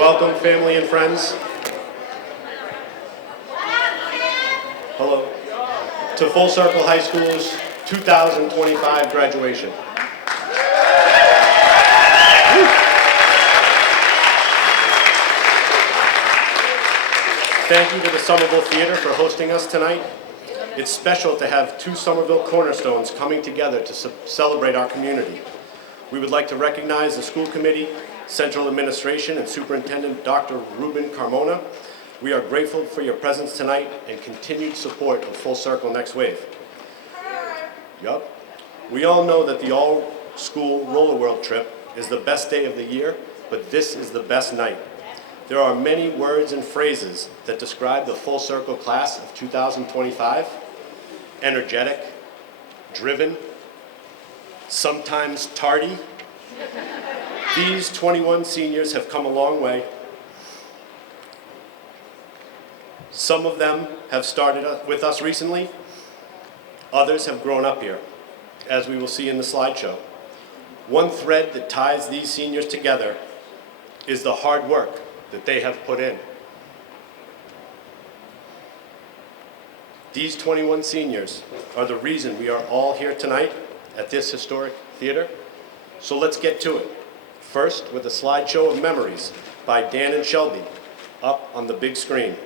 Welcome, family and friends. Hello. To Full Circle High School's 2025 graduation. Thank you to the Somerville Theater for hosting us tonight. It's special to have two Somerville cornerstones coming together to celebrate our community. We would like to recognize the school committee, central administration, and Superintendent Dr. Ruben Carmona. We are grateful for your presence tonight and continued support of Full Circle Next Wave. Yup. We all know that the all-school Roller World trip is the best day of the year, but this is the best night. There are many words and phrases that describe the Full Circle class of 2025. Energetic, driven, sometimes tardy. These 21 seniors have come a long way. Some of them have started with us recently. Others have grown up here, as we will see in the slideshow. One thread that ties these seniors together is the hard work that they have put in. These 21 seniors are the reason we are all here tonight at this historic theater. So let's get to it. First, with a slideshow of memories by Dan and Shelby, up on the big screen.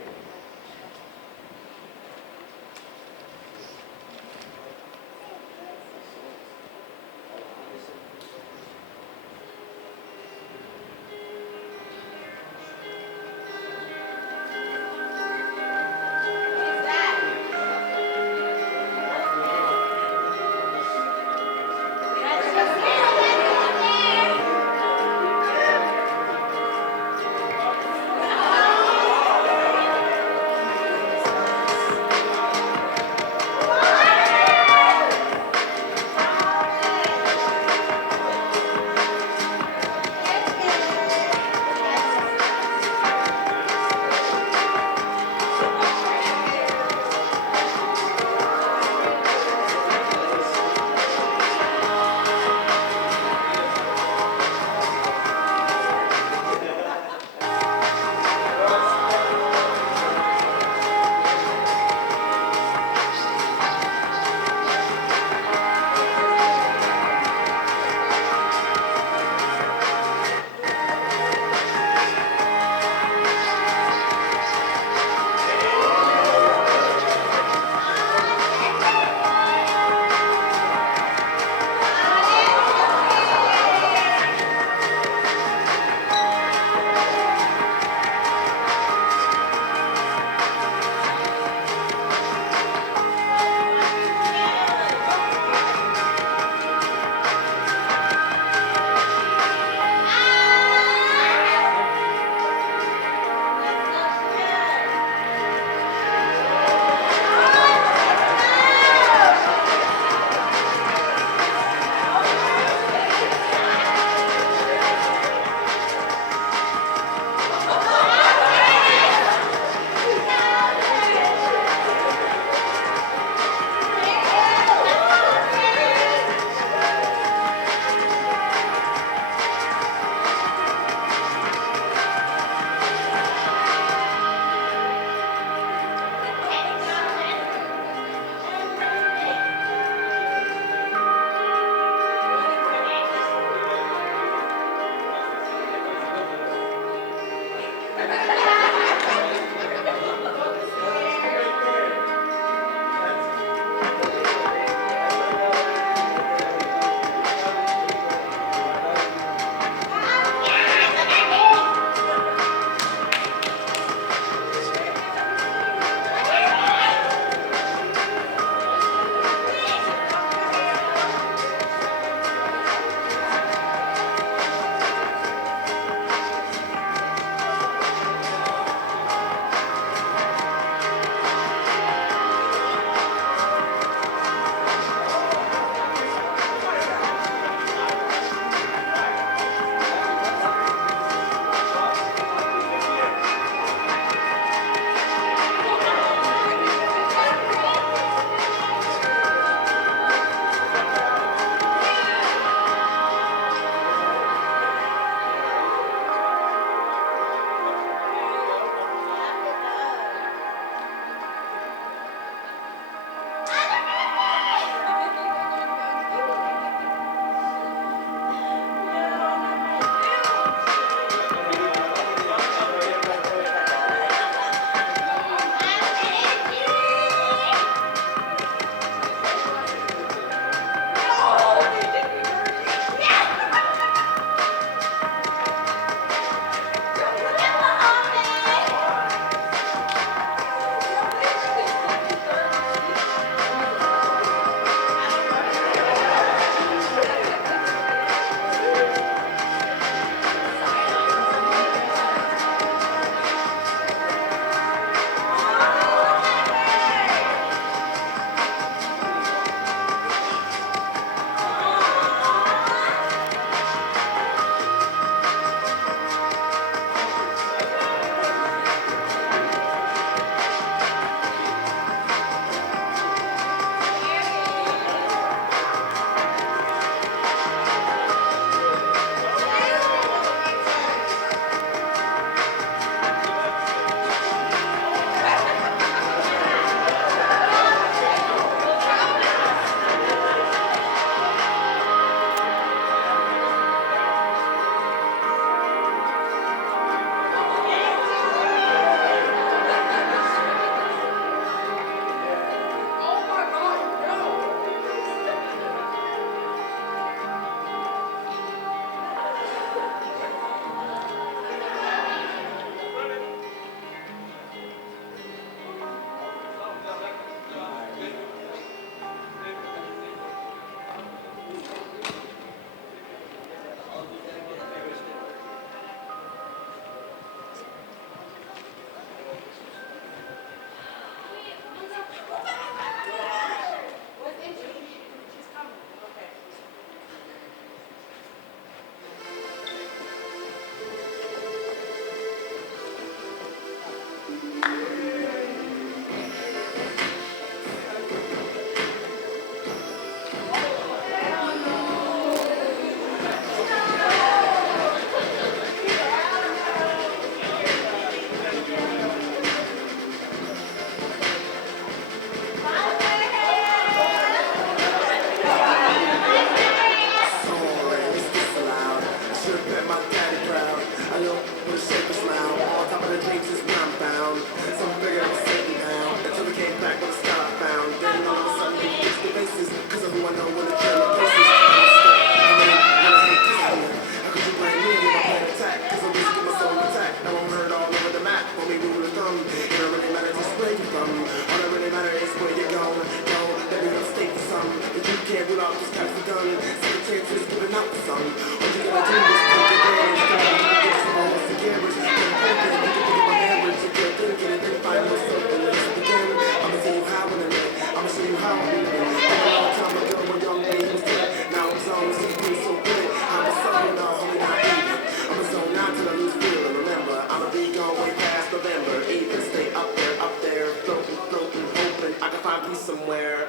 Somewhere.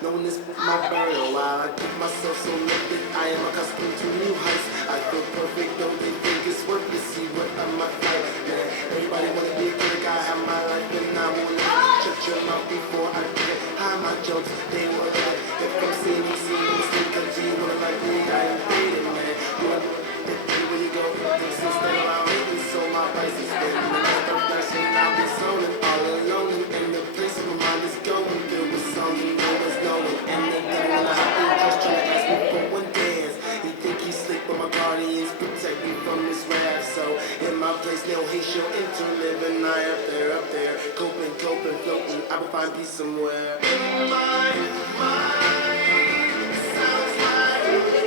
Knowing this my burial while I keep myself so lifted, I am accustomed to new heights. I feel perfect, don't they think it's worth to see what I might like, man. Everybody wanna be a critic, I have my life and I won't shut your mouth before I get it. Hide my jokes, they wanna let it. If I'm seeing me, think of G, wanna like me, I ain't faded, man. You wanna where you go, this is that around me, so my price is dead. And the next I'm flashing, I'll be zoning all alone, and the place my mind is going, filled with songs and no one's knowing. And the devil wanna hop in, just trying to ask me for one dance. He think he's slick, but my guardians protect me from this wrath. So in my place, no hate show into living. I up there, coping, floating. I will find peace somewhere. In my mind, sounds like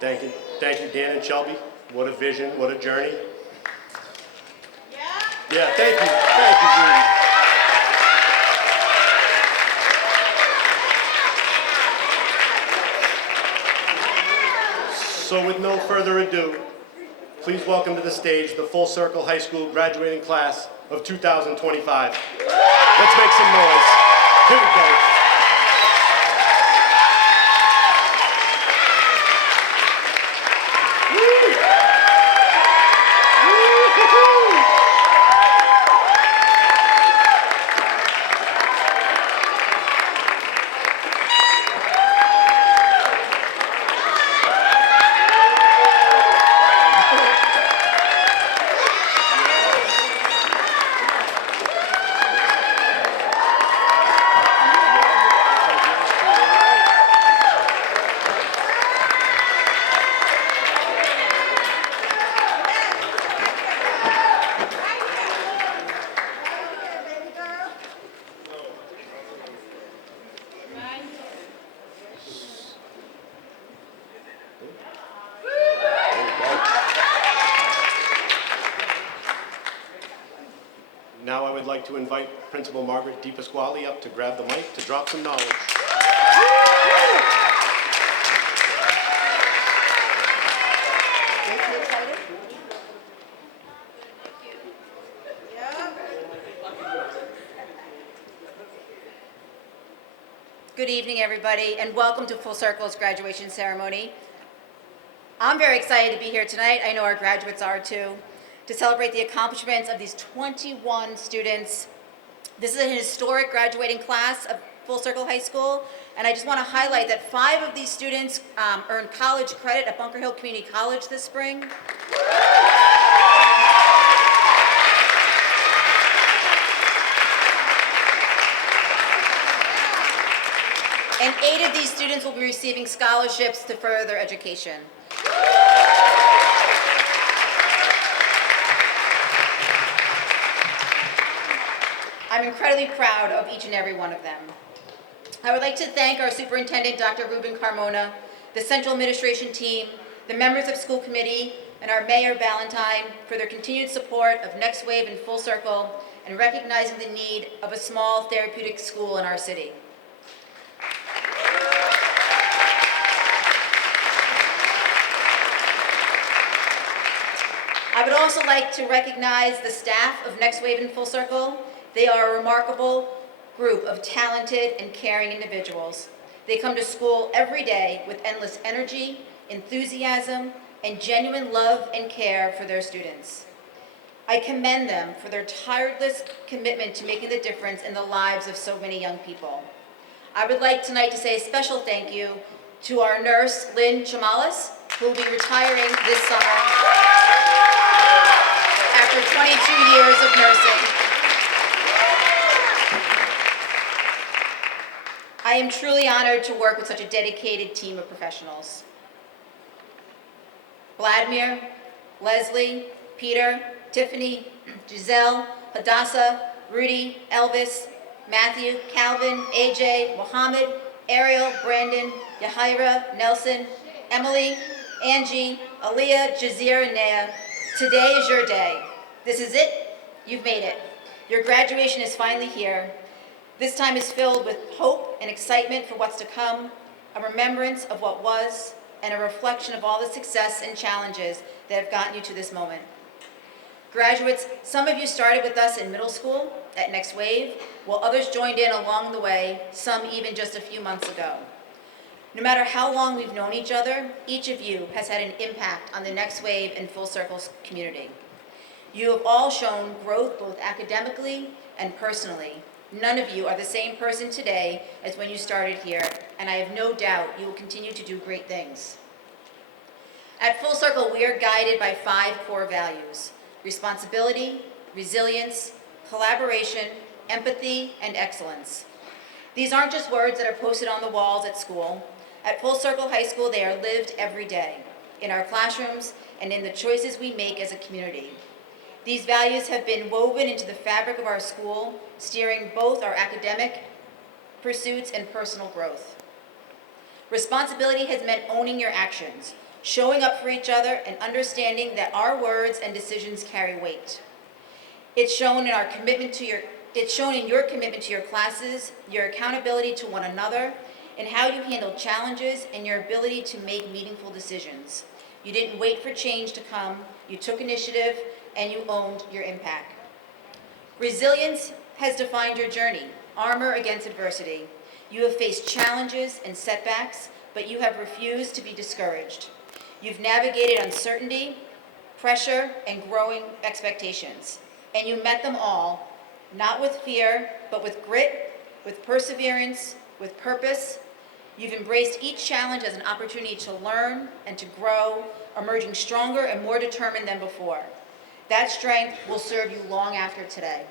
Thank you, Dan and Shelby. What a vision, what a journey. Yeah, thank you, Judy. So with no further ado, please welcome to the stage the Full Circle High School graduating class of 2025. Let's make some noise. Here we go. Now I would like to invite Principal Margaret DePasquale up to grab the mic to drop some knowledge. Good evening, everybody, and welcome to Full Circle's graduation ceremony. I'm very excited to be here tonight. I know our graduates are too, to celebrate the accomplishments of these 21 students. This is an historic graduating class of Full Circle High School, and I just want to highlight that 5 of these students earned college credit at Bunker Hill Community College this spring. And 8 of these students will be receiving scholarships to further their education. I'm incredibly proud of each and every one of them. I would like to thank our superintendent, Dr. Ruben Carmona, the central administration team, the members of school committee, and our Mayor Valentine for their continued support of Next Wave and Full Circle and recognizing the need of a small therapeutic school in our city. I would also like to recognize the staff of Next Wave and Full Circle. They are a remarkable group of talented and caring individuals. They come to school every day with endless energy, enthusiasm, and genuine love and care for their students. I commend them for their tireless commitment to making the difference in the lives of so many young people. I would like tonight to say a special thank you to our nurse, Lynn Chamalis, who will be retiring this summer after 22 years of nursing. I am truly honored to work with such a dedicated team of professionals. Vladimir, Leslie, Peter, Tiffany, Giselle, Hadassah, Rudy, Elvis, Matthew, Calvin, AJ, Mohammed, Ariel, Brandon, Yahira, Nelson, Emily, Angie, Aaliyah, Jazira, and Naya. Today is your day. This is it. You've made it. Your graduation is finally here. This time is filled with hope and excitement for what's to come, a remembrance of what was, and a reflection of all the success and challenges that have gotten you to this moment. Graduates, some of you started with us in middle school at Next Wave, while others joined in along the way, some even just a few months ago. No matter how long we've known each other, each of you has had an impact on the Next Wave and Full Circles community. You have all shown growth both academically and personally. None of you are the same person today as when you started here, and I have no doubt you will continue to do great things. At Full Circle, we are guided by 5 core values: responsibility, resilience, collaboration, empathy, and excellence. These aren't just words that are posted on the walls at school. At Full Circle High School, they are lived every day, in our classrooms and in the choices we make as a community. These values have been woven into the fabric of our school, steering both our academic pursuits and personal growth. Responsibility has meant owning your actions, showing up for each other and understanding that our words and decisions carry weight. It's shown in your commitment to your classes, your accountability to one another, and how you handle challenges and your ability to make meaningful decisions. You didn't wait for change to come, you took initiative, and you owned your impact. Resilience has defined your journey, armor against adversity. You have faced challenges and setbacks, but you have refused to be discouraged. You've navigated uncertainty, pressure, and growing expectations, and you met them all, not with fear, but with grit, with perseverance, with purpose. You've embraced each challenge as an opportunity to learn and to grow, emerging stronger and more determined than before. That strength will serve you long after today.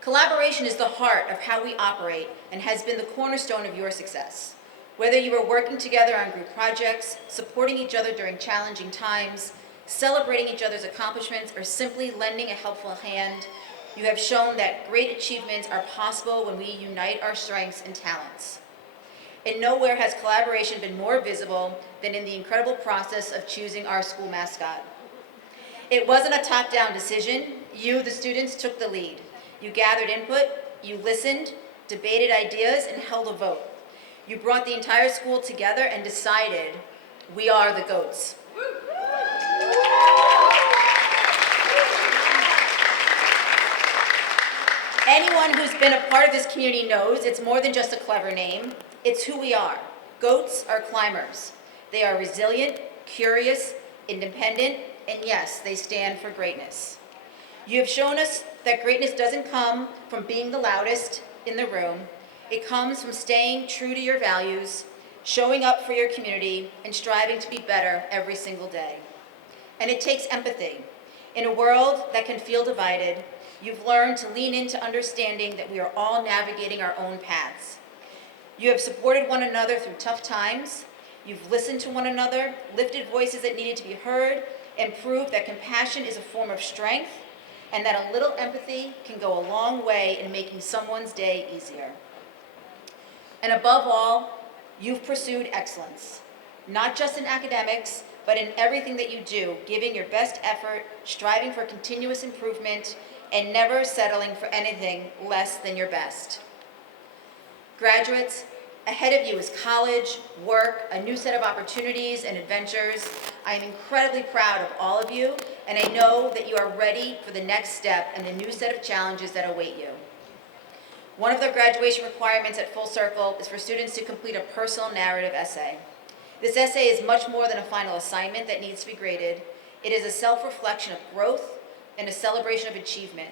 Collaboration is the heart of how we operate and has been the cornerstone of your success. Whether you are working together on group projects, supporting each other during challenging times, celebrating each other's accomplishments, or simply lending a helpful hand, you have shown that great achievements are possible when we unite our strengths and talents. And nowhere has collaboration been more visible than in the incredible process of choosing our school mascot. It wasn't a top-down decision. You, the students, took the lead. You gathered input, you listened, debated ideas, and held a vote. You brought the entire school together and decided, we are the GOATs. Anyone who's been a part of this community knows it's more than just a clever name. It's who we are. GOATs are climbers. They are resilient, curious, independent, and yes, they stand for greatness. You have shown us that greatness doesn't come from being the loudest in the room. It comes from staying true to your values, showing up for your community, and striving to be better every single day. And it takes empathy. In a world that can feel divided, you've learned to lean into understanding that we are all navigating our own paths. You have supported one another through tough times. You've listened to one another, lifted voices that needed to be heard, and proved that compassion is a form of strength and that a little empathy can go a long way in making someone's day easier. And above all, you've pursued excellence, not just in academics, but in everything that you do, giving your best effort, striving for continuous improvement, and never settling for anything less than your best. Graduates, ahead of you is college, work, a new set of opportunities and adventures. I am incredibly proud of all of you, and I know that you are ready for the next step and the new set of challenges that await you. One of the graduation requirements at Full Circle is for students to complete a personal narrative essay. This essay is much more than a final assignment that needs to be graded. It is a self-reflection of growth and a celebration of achievement.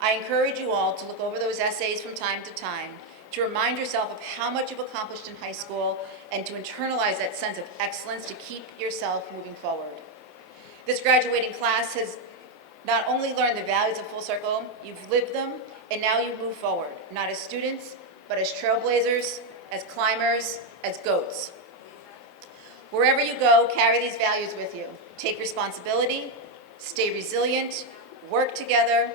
I encourage you all to look over those essays from time to time, to remind yourself of how much you've accomplished in high school, and to internalize that sense of excellence to keep yourself moving forward. This graduating class has not only learned the values of Full Circle, you've lived them, and now you move forward, not as students, but as trailblazers, as climbers, as GOATs. Wherever you go, carry these values with you. Take responsibility, stay resilient, work together,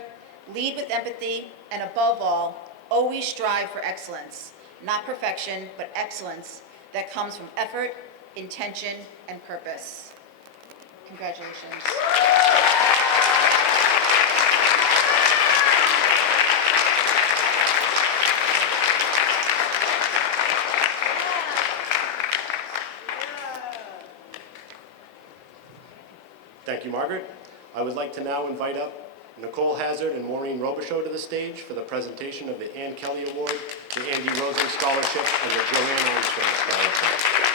lead with empathy, and above all, always strive for excellence. Not perfection, but excellence that comes from effort, intention, and purpose. Congratulations. Thank you, Margaret. I would like to now invite up Nicole Hazard and Maureen Robichaud to the stage for the presentation of the Ann Kelly Award, the Andy Rosen Scholarship, and the Joanne Armstrong Scholarship.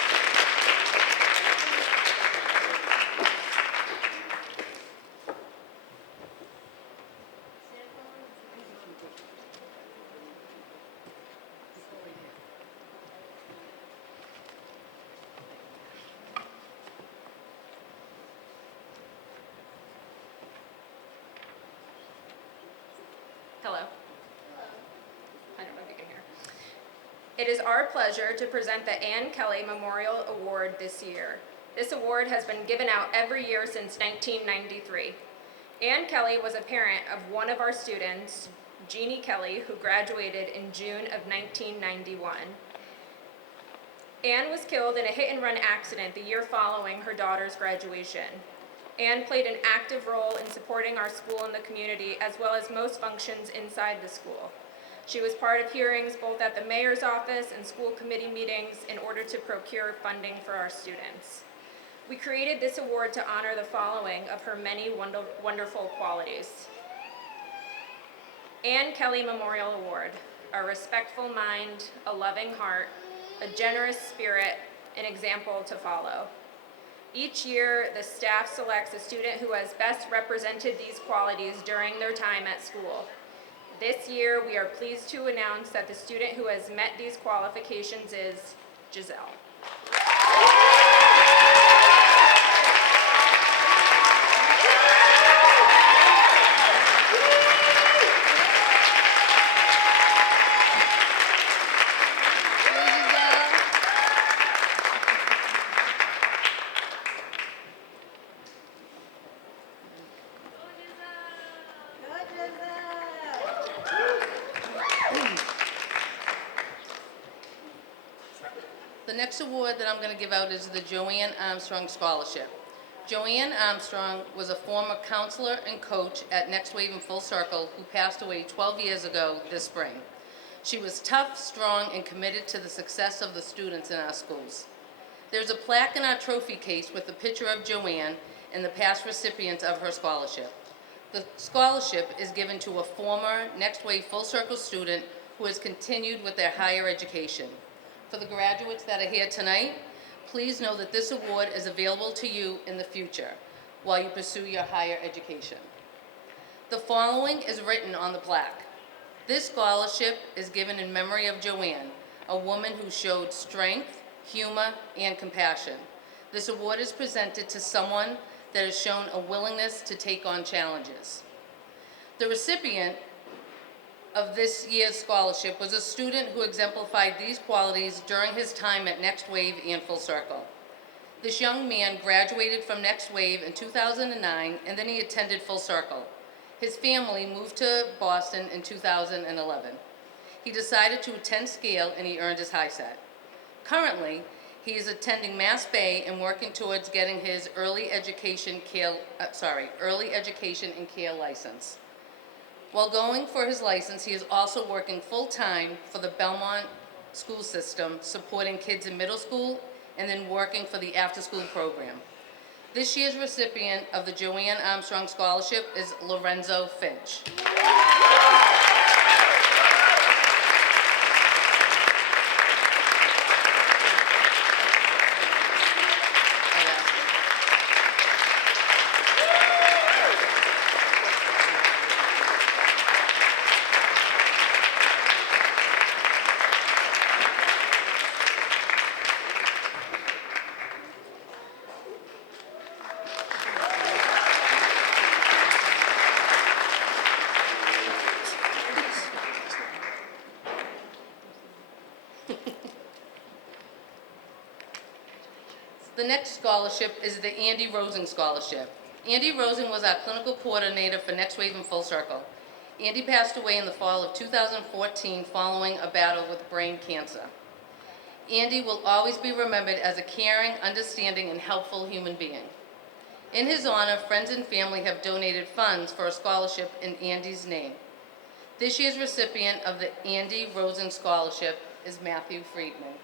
Hello. I don't know if you can hear. It is our pleasure to present the Ann Kelly Memorial Award this year. This award has been given out every year since 1993. Ann Kelly was a parent of one of our students, Jeannie Kelly, who graduated in June of 1991. Anne was killed in a hit-and-run accident the year following her daughter's graduation. Anne played an active role in supporting our school and the community, as well as most functions inside the school. She was part of hearings both at the mayor's office and school committee meetings in order to procure funding for our students. We created this award to honor the following of her many wonderful qualities. Anne Kelly Memorial Award: a respectful mind, a loving heart, a generous spirit, an example to follow. Each year, the staff selects a student who has best represented these qualities during their time at school. This year, we are pleased to announce that the student who has met these qualifications is Giselle. The next award that I'm going to give out is the Joanne Armstrong Scholarship. Joanne Armstrong was a former counselor and coach at Next Wave and Full Circle who passed away 12 years ago this spring. She was tough, strong, and committed to the success of the students in our schools. There's a plaque in our trophy case with a picture of Joanne and the past recipients of her scholarship. The scholarship is given to a former Next Wave Full Circle student who has continued with their higher education. For the graduates that are here tonight, please know that this award is available to you in the future while you pursue your higher education. The following is written on the plaque. This scholarship is given in memory of Joanne, a woman who showed strength, humor, and compassion. This award is presented to someone that has shown a willingness to take on challenges. The recipient of this year's scholarship was a student who exemplified these qualities during his time at Next Wave and Full Circle. This young man graduated from Next Wave in 2009, and then he attended Full Circle. His family moved to Boston in 2011. He decided to attend Scale, and he earned his HiSET. Currently, he is attending Mass Bay and working towards getting his early education and care license. While going for his license, he is also working full-time for the Belmont school system, supporting kids in middle school and then working for the after-school program. This year's recipient of the Joanne Armstrong Scholarship is Lorenzo Finch. The next scholarship is the Andy Rosen Scholarship. Andy Rosen was our clinical coordinator for Next Wave and Full Circle. Andy passed away in the fall of 2014 following a battle with brain cancer. Andy will always be remembered as a caring, understanding, and helpful human being. In his honor, friends and family have donated funds for a scholarship in Andy's name. This year's recipient of the Andy Rosen Scholarship is Matthew Friedman.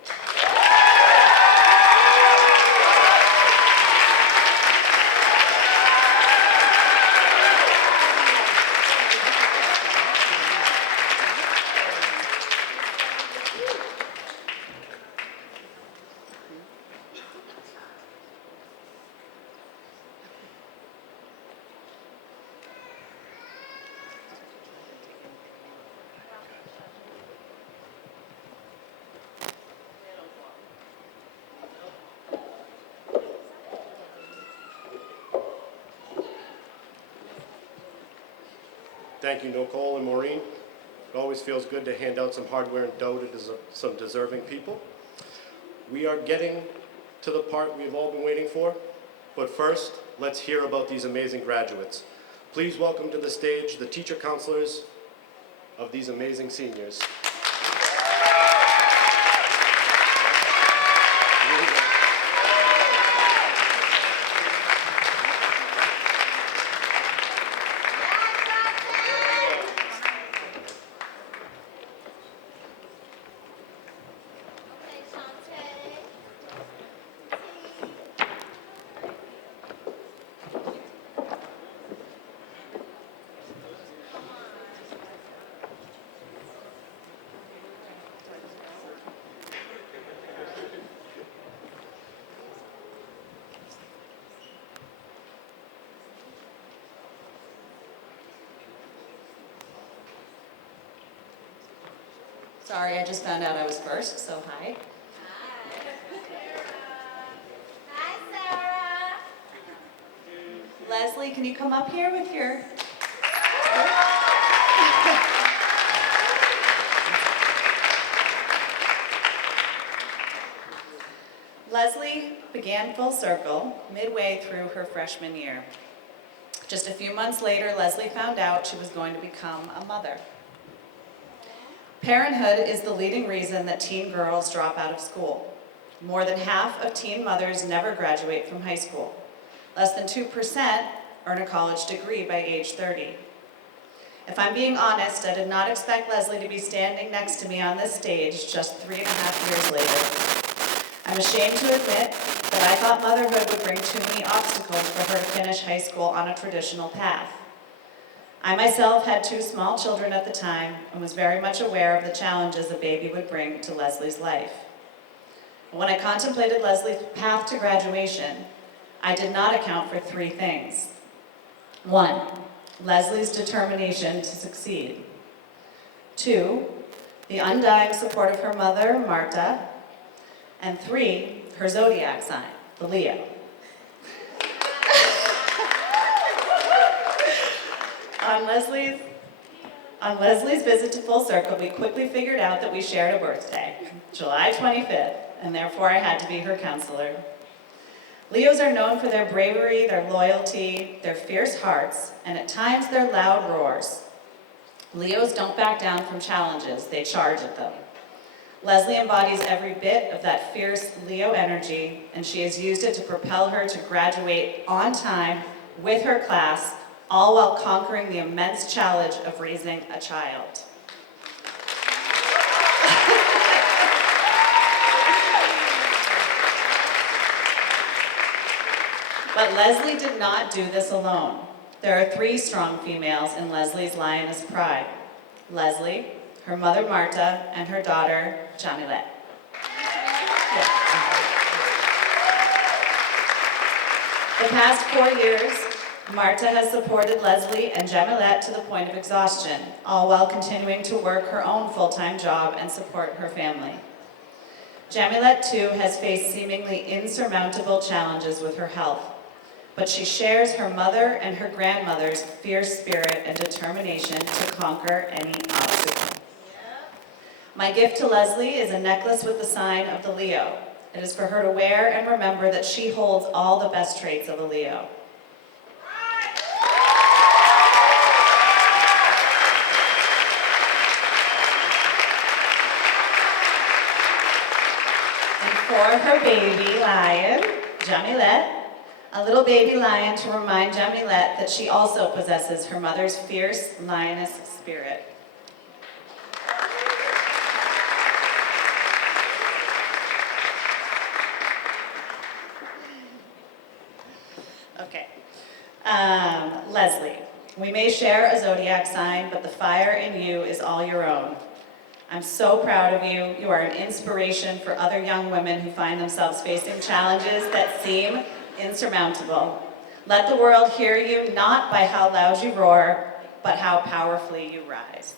Thank you, Nicole and Maureen. It always feels good to hand out some hardware and dough to some deserving people. We are getting to the part we've all been waiting for, but first, let's hear about these amazing graduates. Please welcome to the stage the teacher counselors of these amazing seniors. Sorry, I just found out I was first, so hi. Hi, Sarah. Leslie, can you come up here with your... Leslie began Full Circle midway through her freshman year. Just a few months later, Leslie found out she was going to become a mother. Parenthood is the leading reason that teen girls drop out of school. More than half of teen mothers never graduate from high school. Less than 2% earn a college degree by age 30. If I'm being honest, I did not expect Leslie to be standing next to me on this stage just 3.5 years later. I'm ashamed to admit that I thought motherhood would bring too many obstacles for her to finish high school on a traditional path. I myself had 2 small children at the time and was very much aware of the challenges a baby would bring to Leslie's life. When I contemplated Leslie's path to graduation, I did not account for 3 things. 1, Leslie's determination to succeed. 2, the undying support of her mother, Marta. And 3, her zodiac sign, the Leo. On Leslie's visit to Full Circle, we quickly figured out that we shared a birthday, July 25th, and therefore I had to be her counselor. Leos are known for their bravery, their loyalty, their fierce hearts, and at times their loud roars. Leos don't back down from challenges, they charge at them. Leslie embodies every bit of that fierce Leo energy, and she has used it to propel her to graduate on time with her class, all while conquering the immense challenge of raising a child. But Leslie did not do this alone. There are 3 strong females in Leslie's lioness pride. Leslie, her mother Marta, and her daughter, Jamilette. The past 4 years, Marta has supported Leslie and Jamilette to the point of exhaustion, all while continuing to work her own full-time job and support her family. Jamilette, too, has faced seemingly insurmountable challenges with her health, but she shares her mother and her grandmother's fierce spirit and determination to conquer any obstacle. My gift to Leslie is a necklace with the sign of the Leo. It is for her to wear and remember that she holds all the best traits of a Leo. And for her baby lion, Jamilette, a little baby lion to remind Jamilette that she also possesses her mother's fierce lioness spirit. Okay. Leslie, we may share a zodiac sign, but the fire in you is all your own. I'm so proud of you. You are an inspiration for other young women who find themselves facing challenges that seem insurmountable. Let the world hear you not by how loud you roar, but how powerfully you rise.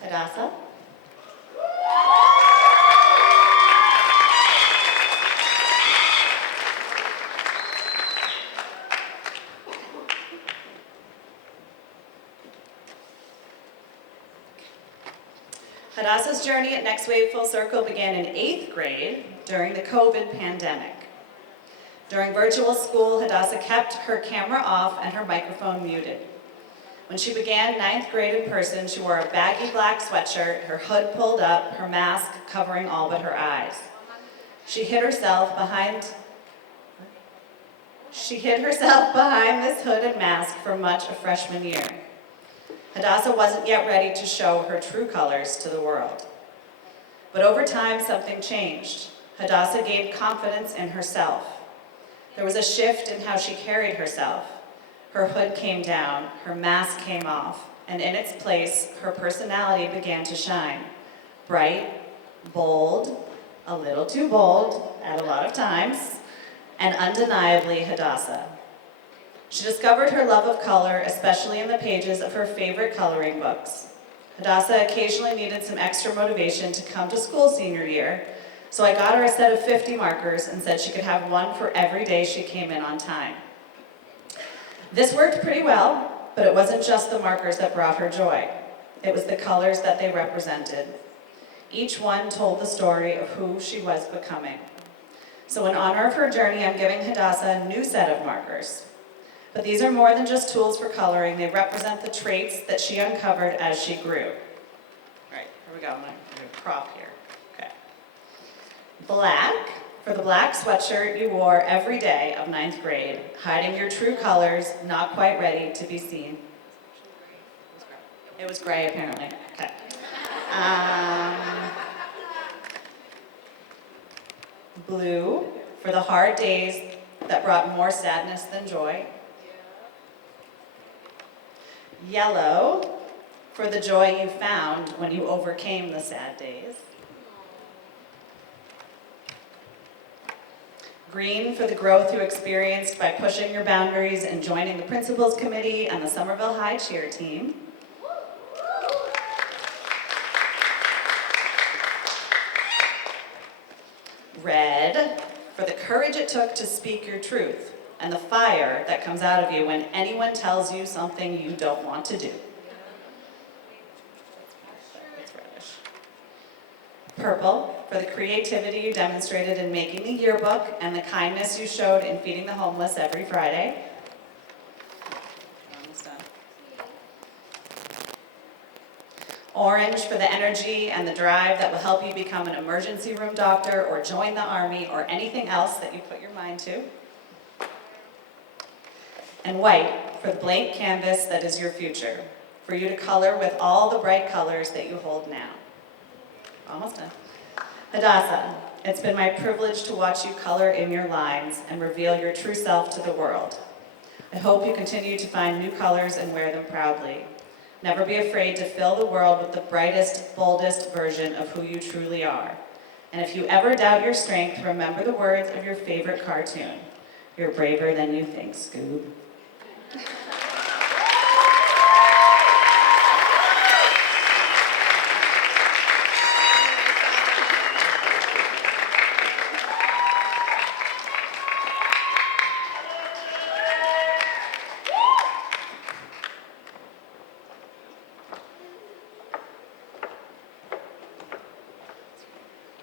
Hadassah. Hadassah's journey at Next Wave Full Circle began in 8th grade during the COVID pandemic. During virtual school, Hadassah kept her camera off and her microphone muted. When she began 9th grade in person, she wore a baggy black sweatshirt, her hood pulled up, her mask covering all but her eyes. She hid herself behind this hood and mask for much of freshman year. Hadassah wasn't yet ready to show her true colors to the world. But over time, something changed. Hadassah gained confidence in herself. There was a shift in how she carried herself. Her hood came down, her mask came off, and in its place, her personality began to shine. Bright, bold, a little too bold at a lot of times, and undeniably Hadassah. She discovered her love of color, especially in the pages of her favorite coloring books. Hadassah occasionally needed some extra motivation to come to school senior year, so I got her a set of 50 markers and said she could have one for every day she came in on time. This worked pretty well, but it wasn't just the markers that brought her joy. It was the colors that they represented. Each one told the story of who she was becoming. So in honor of her journey, I'm giving Hadassah a new set of markers. But these are more than just tools for coloring. They represent the traits that she uncovered as she grew. All right, here we go. I'm going to crop here. Okay. Black, for the black sweatshirt you wore every day of 9th grade, hiding your true colors, not quite ready to be seen. It was gray, apparently. Okay. Blue, for the hard days that brought more sadness than joy. Yellow, for the joy you found when you overcame the sad days. Green, for the growth you experienced by pushing your boundaries and joining the principals committee and the Somerville High cheer team. Red, for the courage it took to speak your truth and the fire that comes out of you when anyone tells you something you don't want to do. It's reddish. Purple, for the creativity you demonstrated in making the yearbook and the kindness you showed in feeding the homeless every Friday. Almost done. Orange, for the energy and the drive that will help you become an emergency room doctor or join the army or anything else that you put your mind to. And white, for the blank canvas that is your future, for you to color with all the bright colors that you hold now. Almost done. Hadassah, it's been my privilege to watch you color in your lines and reveal your true self to the world. I hope you continue to find new colors and wear them proudly. Never be afraid to fill the world with the brightest, boldest version of who you truly are. And if you ever doubt your strength, remember the words of your favorite cartoon. You're braver than you think, Scoob.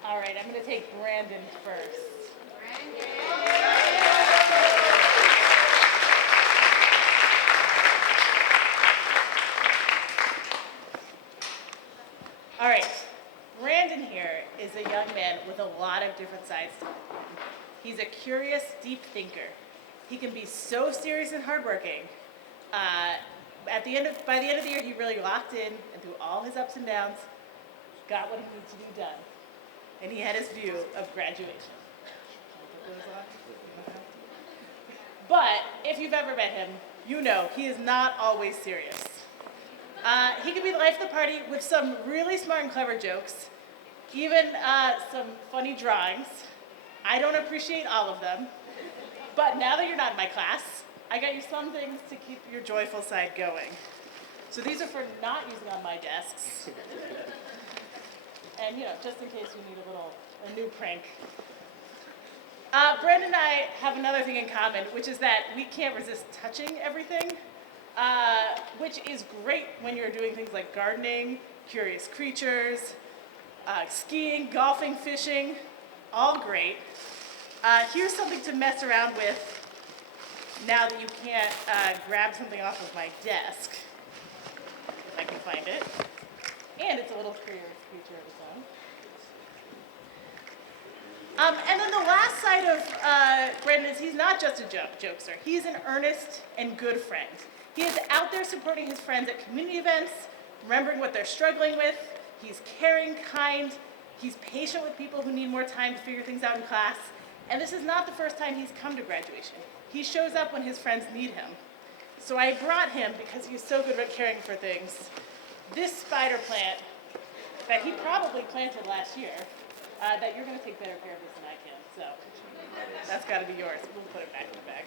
All right, I'm going to take Brandon first. All right, Brandon here is a young man with a lot of different sides to him. He's a curious, deep thinker. He can be so serious and hardworking. By the end of the year, he really locked in and through all his ups and downs, got what he needed to be done. And he had his view of graduation. But if you've ever met him, you know he is not always serious. He can be the life of the party with some really smart and clever jokes, even some funny drawings. I don't appreciate all of them, but now that you're not in my class, I got you some things to keep your joyful side going. So these are for not using on my desks. And, you know, just in case you need a new prank. Brandon and I have another thing in common, which is that we can't resist touching everything, which is great when you're doing things like gardening, curious creatures, skiing, golfing, fishing, all great. Here's something to mess around with now that you can't grab something off of my desk, if I can find it. And it's a little curious creature of its own. And then the last side of Brandon is he's not just a jokester. He's an earnest and good friend. He is out there supporting his friends at community events, remembering what they're struggling with. He's caring, kind. He's patient with people who need more time to figure things out in class. And this is not the first time he's come to graduation. He shows up when his friends need him. So I brought him, because he's so good at caring for things, this spider plant that he probably planted last year, that you're going to take better care of this than I can. So that's got to be yours. We'll put it back in the bag.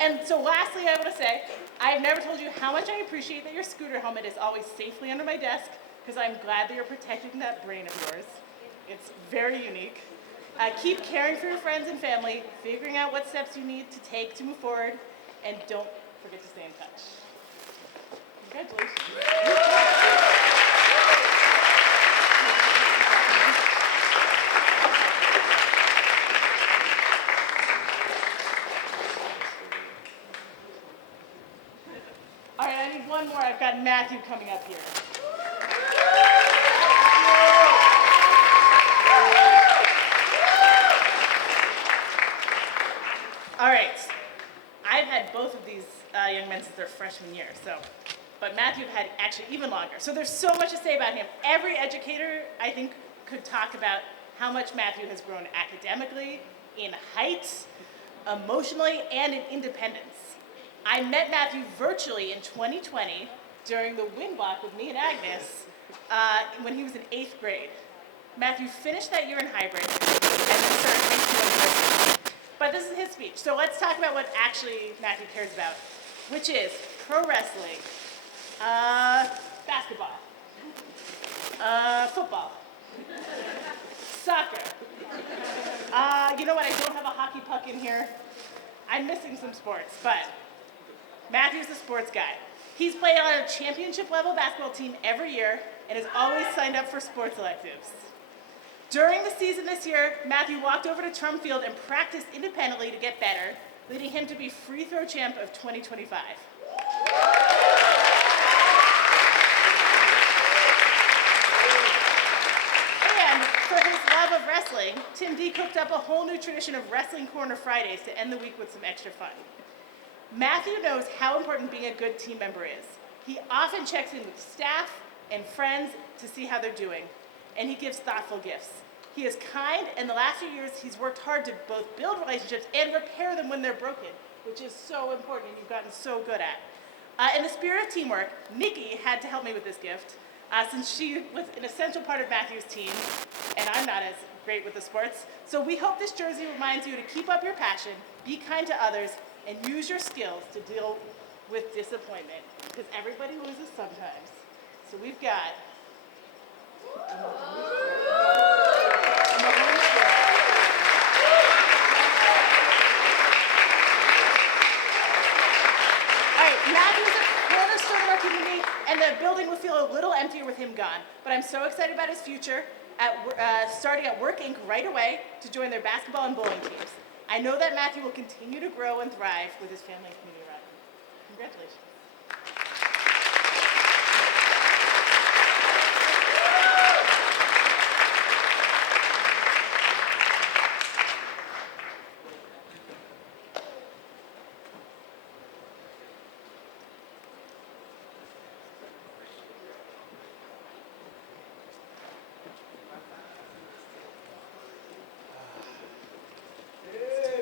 And so lastly, I want to say, I've never told you how much I appreciate that your scooter helmet is always safely under my desk, because I'm glad that you're protecting that brain of yours. It's very unique. Keep caring for your friends and family, figuring out what steps you need to take to move forward, and don't forget to stay in touch. Congratulations. All right, I need one more. I've got Matthew coming up here. All right, I've had both of these young men since their freshman year, but Matthew had actually even longer. So there's so much to say about him. Every educator, I think, could talk about how much Matthew has grown academically, in height, emotionally, and in independence. I met Matthew virtually in 2020 during the wind walk with me and Agnes when he was in 8th grade. Matthew finished that year in hybrid and then started high school in person. But this is his speech, so let's talk about what actually Matthew cares about, which is pro wrestling, basketball, football, soccer. You know what, I don't have a hockey puck in here. I'm missing some sports, but Matthew's a sports guy. He's played on a championship level basketball team every year and has always signed up for sports electives. During the season this year, Matthew walked over to Trump Field and practiced independently to get better, leading him to be free throw champ of 2025. And for his love of wrestling, Tim D cooked up a whole new tradition of Wrestling Corner Fridays to end the week with some extra fun. Matthew knows how important being a good team member is. He often checks in with staff and friends to see how they're doing, and he gives thoughtful gifts. He is kind, and the last few years he's worked hard to both build relationships and repair them when they're broken, which is so important and you've gotten so good at. In the spirit of teamwork, Nikki had to help me with this gift, since she was an essential part of Matthew's team, and I'm not as great with the sports. So we hope this jersey reminds you to keep up your passion, be kind to others, and use your skills to deal with disappointment, because everybody loses sometimes. So we've got Matthew's a cornerstone of our community, and the building will feel a little emptier with him gone. But I'm so excited about his future, starting at Work Inc. right away to join their basketball and bowling teams. I know that Matthew will continue to grow and thrive with his family and community around him. Congratulations.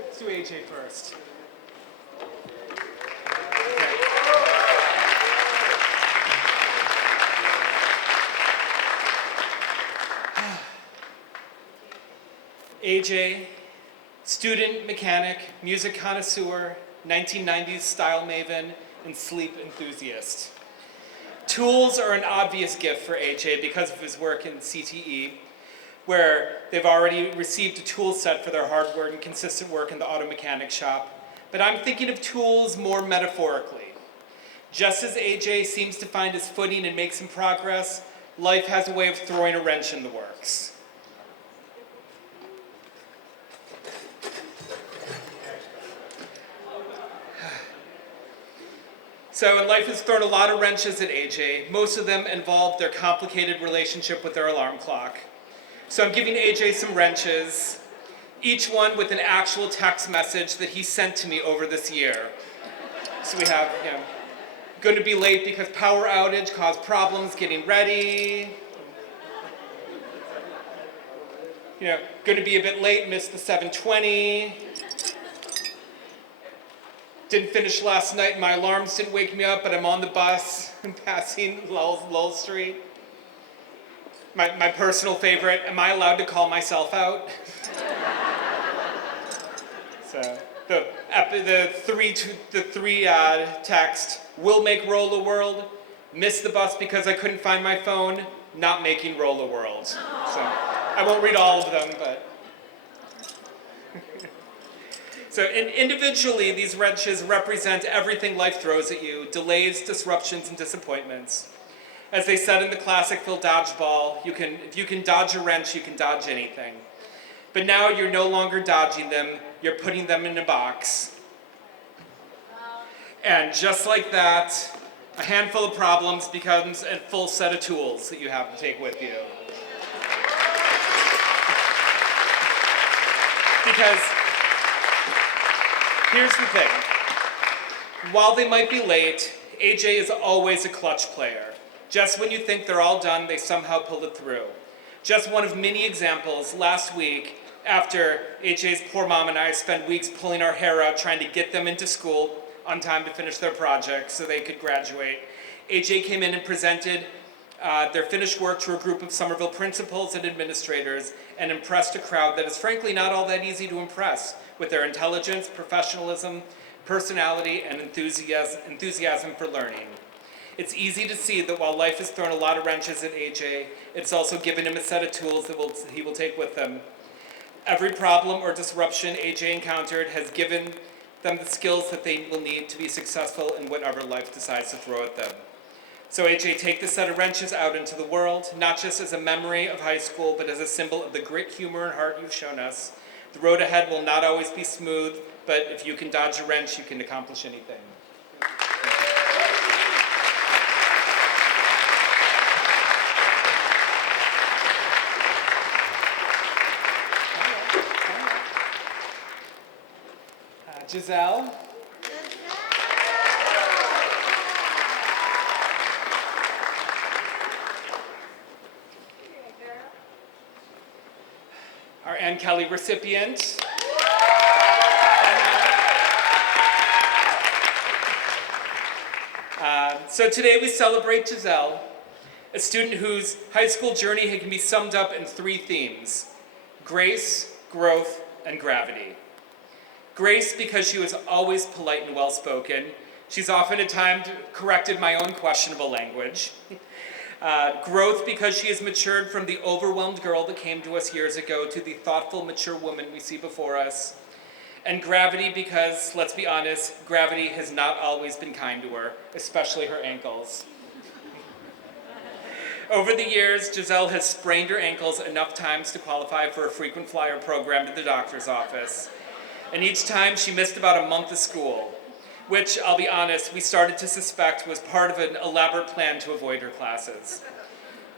Let's do AJ first. AJ, student, mechanic, music connoisseur, 1990s style maven, and sleep enthusiast. Tools are an obvious gift for AJ because of his work in CTE, where they've already received a tool set for their hard work and consistent work in the auto mechanic shop. But I'm thinking of tools more metaphorically. Just as AJ seems to find his footing and make some progress, life has a way of throwing a wrench in the works. So life has thrown a lot of wrenches at AJ. Most of them involve their complicated relationship with their alarm clock. So I'm giving AJ some wrenches, each one with an actual text message that he sent to me over this year. So we have, going to be late because power outage caused problems getting ready. Going to be a bit late, missed the 7:20. Didn't finish last night, my alarms didn't wake me up, but I'm on the bus passing Lowell Street. My personal favorite, am I allowed to call myself out? So the three text, will make Roll a World, missed the bus because I couldn't find my phone, not making Roll a World. So I won't read all of them, but. So individually, these wrenches represent everything life throws at you, delays, disruptions, and disappointments. As they said in the classic Phil Dodgeball, if you can dodge a wrench, you can dodge anything. But now you're no longer dodging them, you're putting them in a box. And just like that, a handful of problems becomes a full set of tools that you have to take with you. Because here's the thing. While they might be late, AJ is always a clutch player. Just when you think they're all done, they somehow pull it through. Just one of many examples, last week, after AJ's poor mom and I spent weeks pulling our hair out trying to get them into school on time to finish their projects so they could graduate, AJ came in and presented their finished work to a group of Somerville principals and administrators and impressed a crowd that is frankly not all that easy to impress with their intelligence, professionalism, personality, and enthusiasm for learning. It's easy to see that while life has thrown a lot of wrenches at AJ, it's also given him a set of tools that he will take with him. Every problem or disruption AJ encountered has given them the skills that they will need to be successful in whatever life decides to throw at them. So AJ, take this set of wrenches out into the world, not just as a memory of high school, but as a symbol of the grit, humor, and heart you've shown us. The road ahead will not always be smooth, but if you can dodge a wrench, you can accomplish anything. Giselle. Our Ann Kelly recipient. So today we celebrate Giselle, a student whose high school journey can be summed up in 3 themes: grace, growth, and gravity. Grace, because she was always polite and well-spoken. She's often at times corrected my own questionable language. Growth, because she has matured from the overwhelmed girl that came to us years ago to the thoughtful, mature woman we see before us. And gravity, because, let's be honest, gravity has not always been kind to her, especially her ankles. Over the years, Giselle has sprained her ankles enough times to qualify for a frequent flyer program to the doctor's office. And each time she missed about a month of school, which, I'll be honest, we started to suspect was part of an elaborate plan to avoid her classes.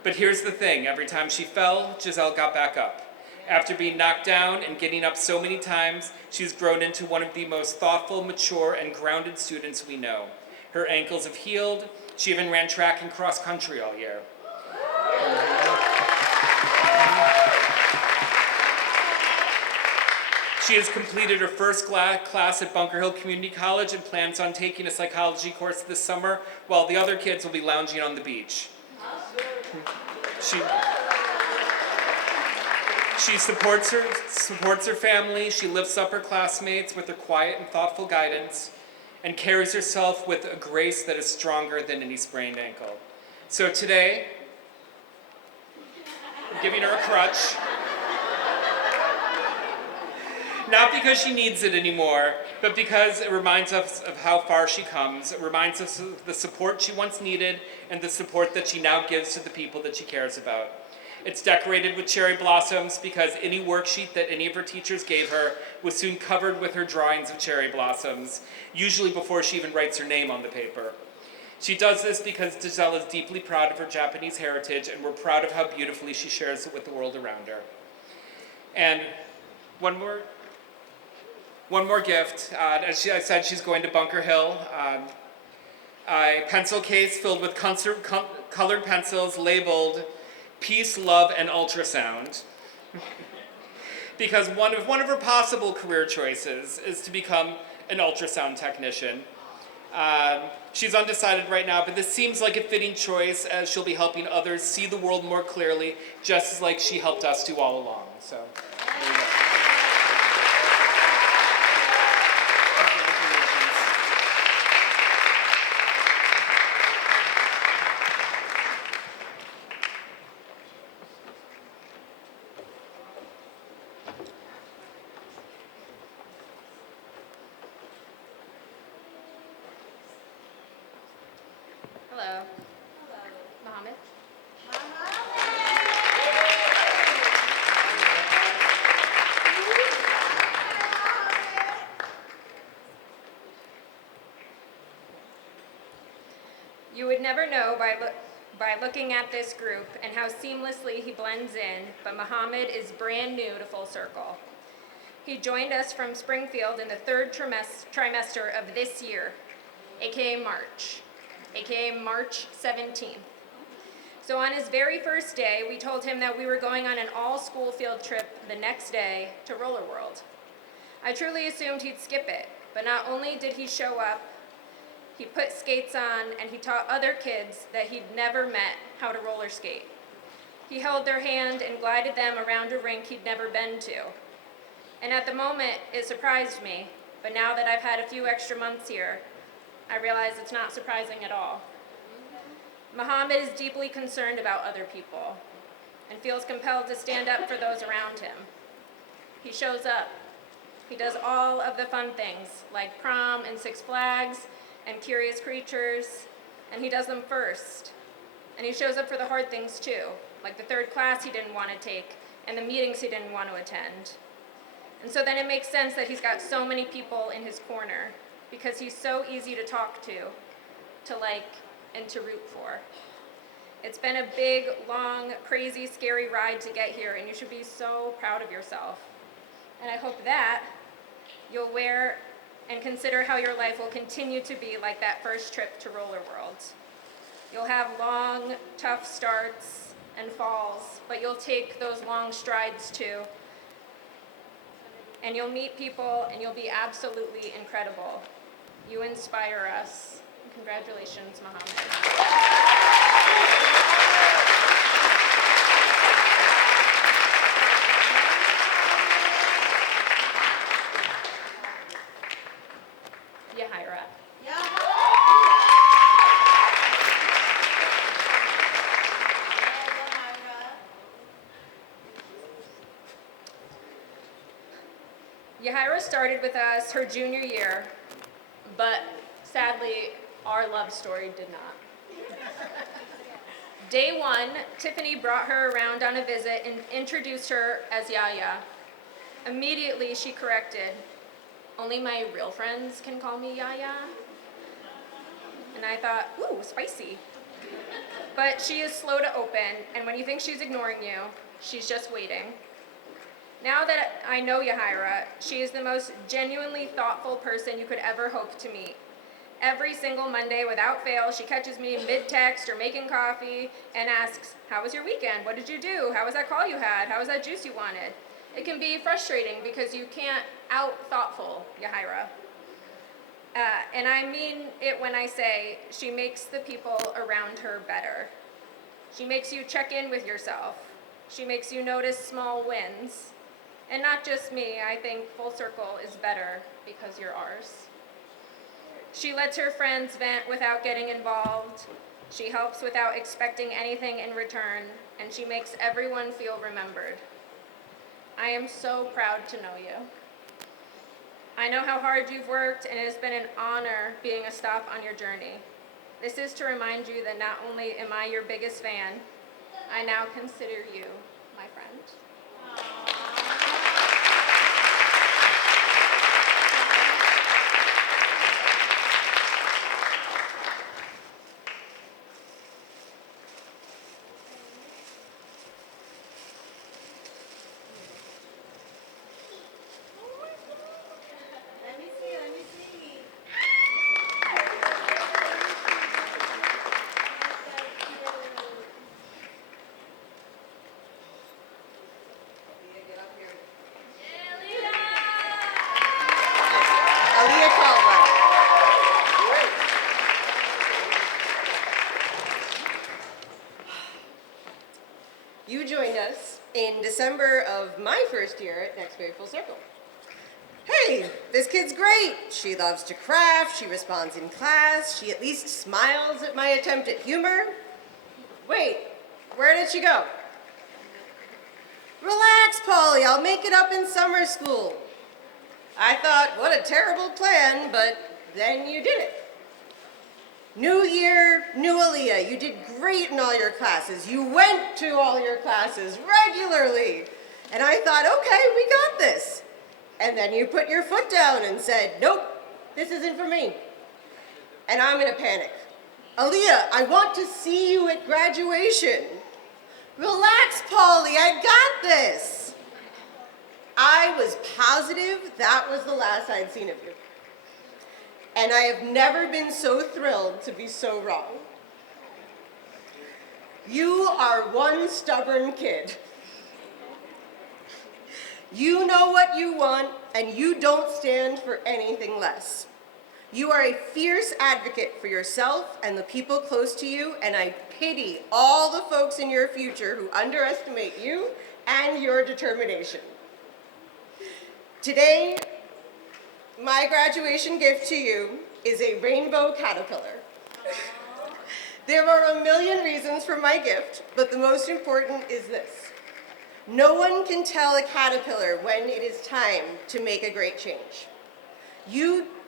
But here's the thing, every time she fell, Giselle got back up. After being knocked down and getting up so many times, she's grown into one of the most thoughtful, mature, and grounded students we know. Her ankles have healed. She even ran track and cross country all year. She has completed her first class at Bunker Hill Community College and plans on taking a psychology course this summer, while the other kids will be lounging on the beach. She supports her family, she lifts up her classmates with her quiet and thoughtful guidance, and carries herself with a grace that is stronger than any sprained ankle. So today, I'm giving her a crutch. Not because she needs it anymore, but because it reminds us of how far she comes. It reminds us of the support she once needed and the support that she now gives to the people that she cares about. It's decorated with cherry blossoms because any worksheet that any of her teachers gave her was soon covered with her drawings of cherry blossoms, usually before she even writes her name on the paper. She does this because Giselle is deeply proud of her Japanese heritage, and we're proud of how beautifully she shares it with the world around her. And one more gift. As I said, she's going to Bunker Hill. A pencil case filled with colored pencils labeled Peace, Love, and Ultrasound. Because one of her possible career choices is to become an ultrasound technician. She's undecided right now, but this seems like a fitting choice as she'll be helping others see the world more clearly, just as like she helped us do all along. So, there you go. Hello. Mohammed. You would never know by looking at this group and how seamlessly he blends in, but Mohammed is brand new to Full Circle. He joined us from Springfield in the third trimester of this year, aka March 17th. So on his very first day, we told him that we were going on an all-school field trip the next day to Roller World. I truly assumed he'd skip it, but not only did he show up, he put skates on and he taught other kids that he'd never met how to roller skate. He held their hand and glided them around a rink he'd never been to. And at the moment, it surprised me, but now that I've had a few extra months here, I realize it's not surprising at all. Mohammed is deeply concerned about other people and feels compelled to stand up for those around him. He shows up. He does all of the fun things, like prom and Six Flags and Curious Creatures, and he does them first. And he shows up for the hard things too, like the third class he didn't want to take and the meetings he didn't want to attend. And so then it makes sense that he's got so many people in his corner, because he's so easy to talk to like, and to root for. It's been a big, long, crazy, scary ride to get here, and you should be so proud of yourself. And I hope that you'll wear and consider how your life will continue to be like that first trip to Roller World. You'll have long, tough starts and falls, but you'll take those long strides too. And you'll meet people, and you'll be absolutely incredible. You inspire us. Congratulations, Mohammed. Yahira. Yahira started with us her junior year, but sadly, our love story did not. Day one, Tiffany brought her around on a visit and introduced her as Yaya. Immediately, she corrected, "Only my real friends can call me Yaya." And I thought, ooh, spicy. But she is slow to open, and when you think she's ignoring you, she's just waiting. Now that I know Yahira, she is the most genuinely thoughtful person you could ever hope to meet. Every single Monday, without fail, she catches me mid-text or making coffee and asks, "How was your weekend? What did you do? How was that call you had? How was that juice you wanted?" It can be frustrating because you can't out-thoughtful Yahira. And I mean it when I say she makes the people around her better. She makes you check in with yourself. She makes you notice small wins. And not just me, I think Full Circle is better because you're ours. She lets her friends vent without getting involved. She helps without expecting anything in return, and she makes everyone feel remembered. I am so proud to know you. I know how hard you've worked, and it has been an honor being a stop on your journey. This is to remind you that not only am I your biggest fan, I now consider you my friend. in December of my first year at Next Wave Full Circle. Hey, this kid's great. She loves to craft, she responds in class, she at least smiles at my attempt at humor. Wait, where did she go? Relax, Polly, I'll make it up in summer school. I thought, what a terrible plan, but then you did it. New year, new Aaliyah. You did great in all your classes. You went to all your classes regularly. And I thought, okay, we got this. And then you put your foot down and said, nope, this isn't for me. And I'm in a panic. Aaliyah, I want to see you at graduation. Relax, Polly, I got this. I was positive that was the last I'd seen of you. And I have never been so thrilled to be so wrong. You are one stubborn kid. You know what you want, and you don't stand for anything less. You are a fierce advocate for yourself and the people close to you, and I pity all the folks in your future who underestimate you and your determination. Today, my graduation gift to you is a rainbow caterpillar. There are a million reasons for my gift, but the most important is this. No one can tell a caterpillar when it is time to make a great change.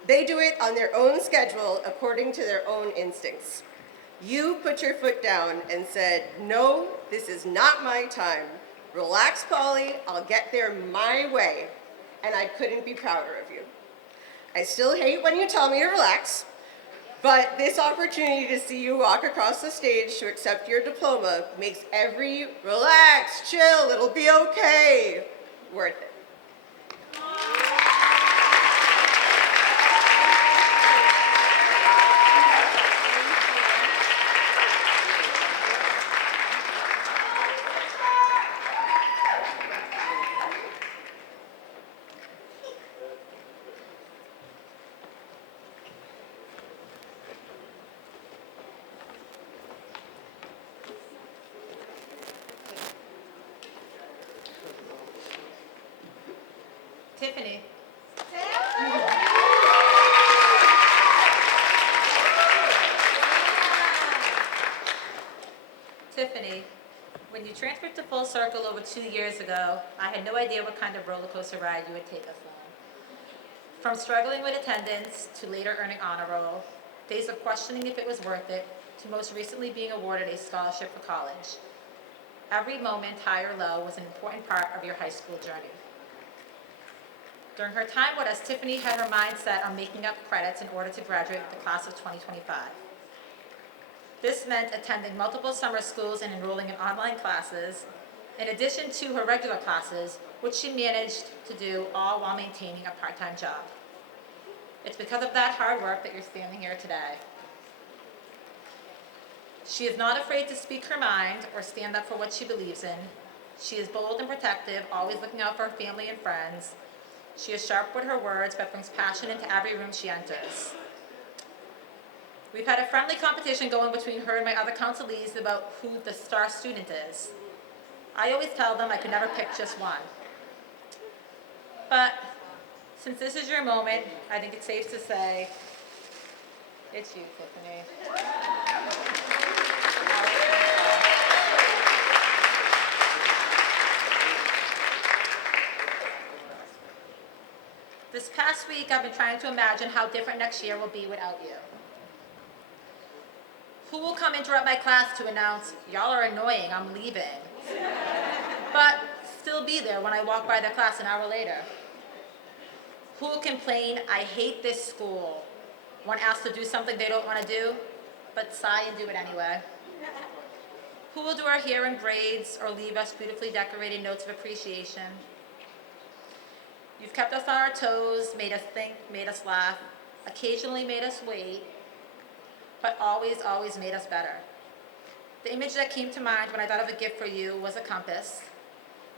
They do it on their own schedule according to their own instincts. You put your foot down and said, no, this is not my time. Relax, Polly, I'll get there my way. And I couldn't be prouder of you. I still hate when you tell me to relax, but this opportunity to see you walk across the stage to accept your diploma makes every relax, chill, it'll be okay worth it. Tiffany. Tiffany, when you transferred to Full Circle over 2 years ago, I had no idea what kind of roller coaster ride you would take us on. From struggling with attendance to later earning honor roll, days of questioning if it was worth it, to most recently being awarded a scholarship for college. Every moment, high or low, was an important part of your high school journey. During her time with us, Tiffany had her mind set on making up credits in order to graduate with the class of 2025. This meant attending multiple summer schools and enrolling in online classes, in addition to her regular classes, which she managed to do all while maintaining a part-time job. It's because of that hard work that you're standing here today. She is not afraid to speak her mind or stand up for what she believes in. She is bold and protective, always looking out for her family and friends. She is sharp with her words, but brings passion into every room she enters. We've had a friendly competition going between her and my other counselees about who the star student is. I always tell them I could never pick just one. But since this is your moment, I think it's safe to say, it's you, Tiffany. This past week, I've been trying to imagine how different next year will be without you. Who will come interrupt my class to announce, y'all are annoying, I'm leaving, but still be there when I walk by their class an hour later? Who will complain, I hate this school, when asked to do something they don't want to do, but sigh and do it anyway? Who will do our hair in braids or leave us beautifully decorated notes of appreciation? You've kept us on our toes, made us think, made us laugh, occasionally made us wait, but always, always made us better. The image that came to mind when I thought of a gift for you was a compass.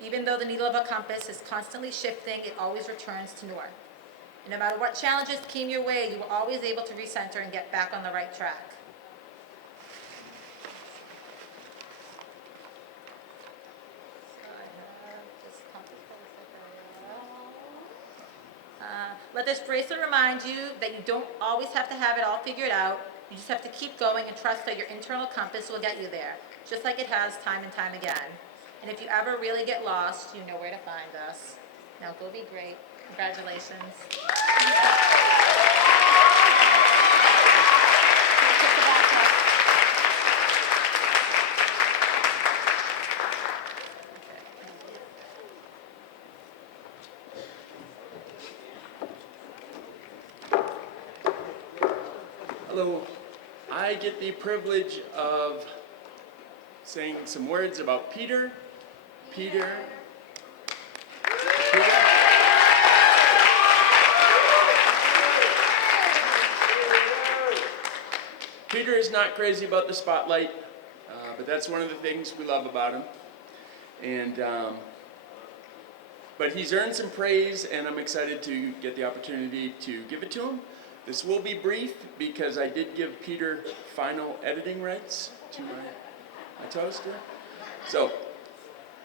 Even though the needle of a compass is constantly shifting, it always returns to north. And no matter what challenges came your way, you were always able to recenter and get back on the right track. Let this bracelet remind you that you don't always have to have it all figured out. You just have to keep going and trust that your internal compass will get you there, just like it has time and time again. And if you ever really get lost, you know where to find us. Now go be great. Congratulations. Hello. I get the privilege of saying some words about Peter. Peter. Peter is not crazy about the spotlight, but that's one of the things we love about him. And but he's earned some praise, and I'm excited to get the opportunity to give it to him. This will be brief because I did give Peter final editing rights to my toaster. So,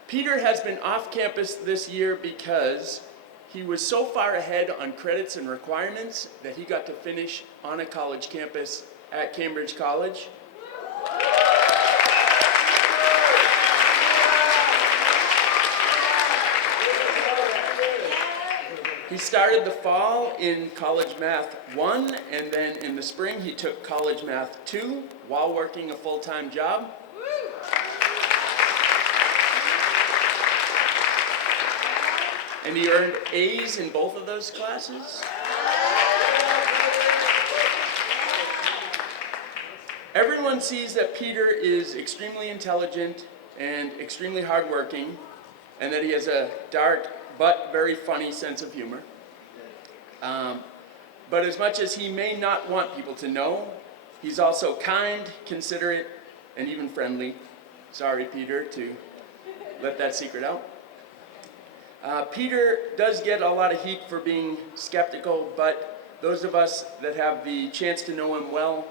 Peter has been off campus this year because he was so far ahead on credits and requirements that he got to finish on a college campus at Cambridge College. He started the fall in College Math 1, and then in the spring he took College Math 2 while working a full-time job. And he earned A's in both of those classes. Everyone sees that Peter is extremely intelligent and extremely hardworking, and that he has a dark but very funny sense of humor. But as much as he may not want people to know, he's also kind, considerate, and even friendly. Sorry, Peter, to let that secret out. Peter does get a lot of heat for being skeptical, but those of us that have the chance to know him well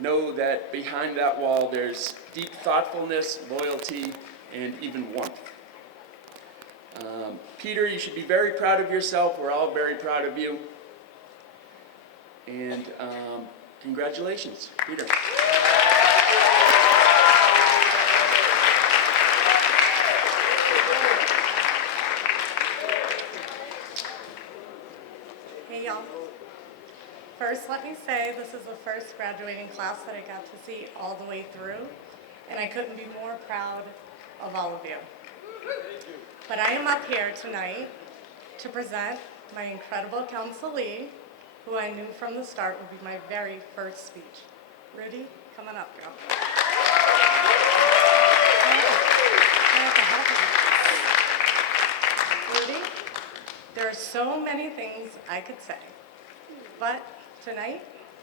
know that behind that wall there's deep thoughtfulness, loyalty, and even warmth. Peter, you should be very proud of yourself. We're all very proud of you. And congratulations, Peter. Hey y'all. First, let me say this is the first graduating class that I got to see all the way through, and I couldn't be more proud of all of you. But I am up here tonight to present my incredible counselee, who I knew from the start would be my very first speech. Rudy, come on up, girl. Rudy, there are so many things I could say, but tonight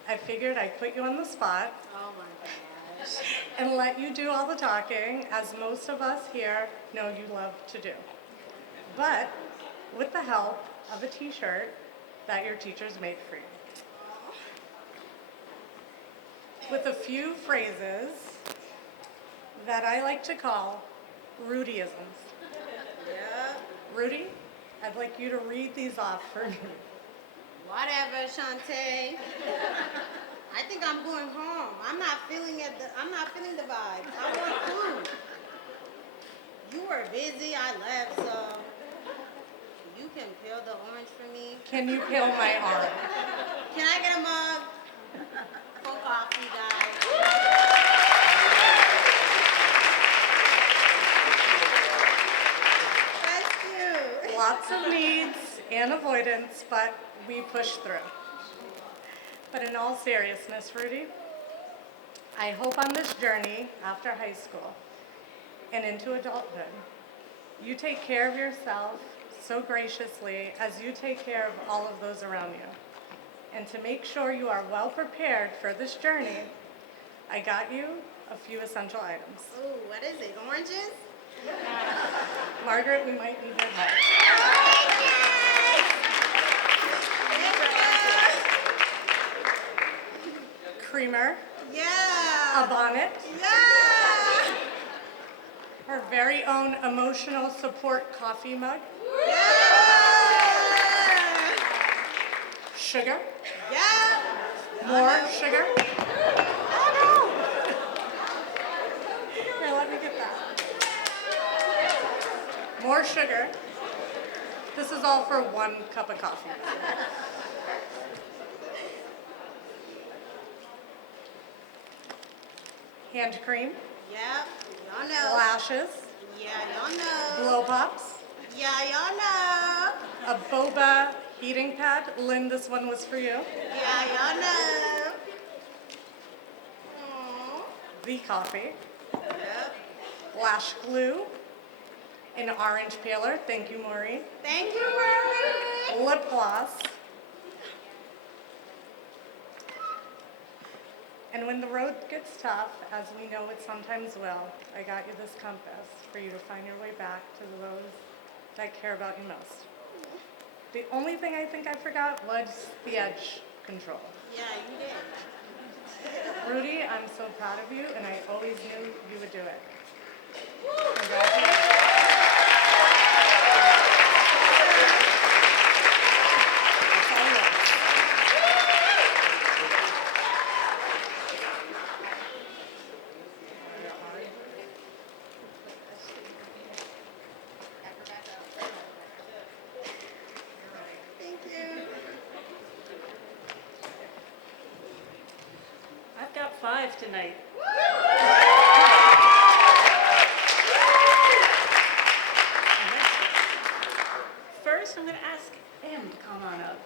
I figured I'd put you on the spot. Oh my gosh. And let you do all the talking, as most of us here know you love to do. But with the help of a t-shirt that your teachers made for you. With a few phrases that I like to call Rudyisms. Yeah. Rudy, I'd like you to read these off for me. Whatever, Shantae. I think I'm going home. I'm not feeling the vibes. I want food. You were busy. I left, so you can peel the orange for me. Can you peel my arm? Can I get a mug? For coffee, guys. Thank you. Lots of needs and avoidance, but we push through. But in all seriousness, Rudy, I hope on this journey after high school and into adulthood, you take care of yourself so graciously as you take care of all of those around you. And to make sure you are well prepared for this journey, I got you a few essential items. Ooh, what is it, oranges? Margaret, we might need your help. Creamer, Yeah. a bonnet, Yeah. her very own emotional support coffee mug, Yeah. Sugar? Yeah. More sugar? Here, let me get that. More sugar. This is all for 1 cup of coffee. Hand cream, Yep. Y'all know. lashes, Yeah, y'all know. blow pops, Yeah, y'all know. a boba heating pad. Lynn, this one was for you. Yeah, y'all know. Aw. The coffee, Yep. lash glue, an orange peeler. Thank you, Maureen. Thank you, Mary. Lip gloss. And when the road gets tough, as we know it sometimes will, I got you this compass for you to find your way back to those that care about you most. The only thing I think I forgot was the edge control. Yeah, you did. Rudy, I'm so proud of you, and I always knew you would do it. Congratulations. That's all yours. Thank you. I've got 5 tonight. First, I'm going to ask Em to come on up.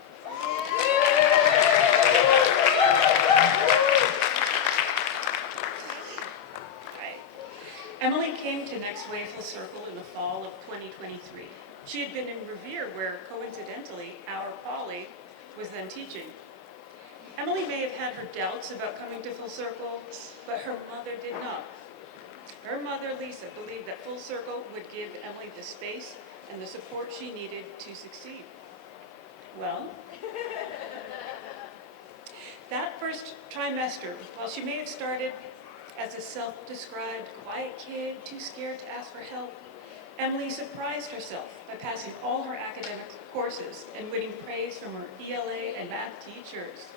Hi. Emily came to Next Wave Full Circle in the fall of 2023. She had been in Revere, where coincidentally, our Polly was then teaching. Emily may have had her doubts about coming to Full Circle, but her mother did not. Her mother, Lisa, believed that Full Circle would give Emily the space and the support she needed to succeed. Well, that first trimester, while she may have started as a self-described quiet kid, too scared to ask for help, Emily surprised herself by passing all her academic courses and winning praise from her ELA and math teachers.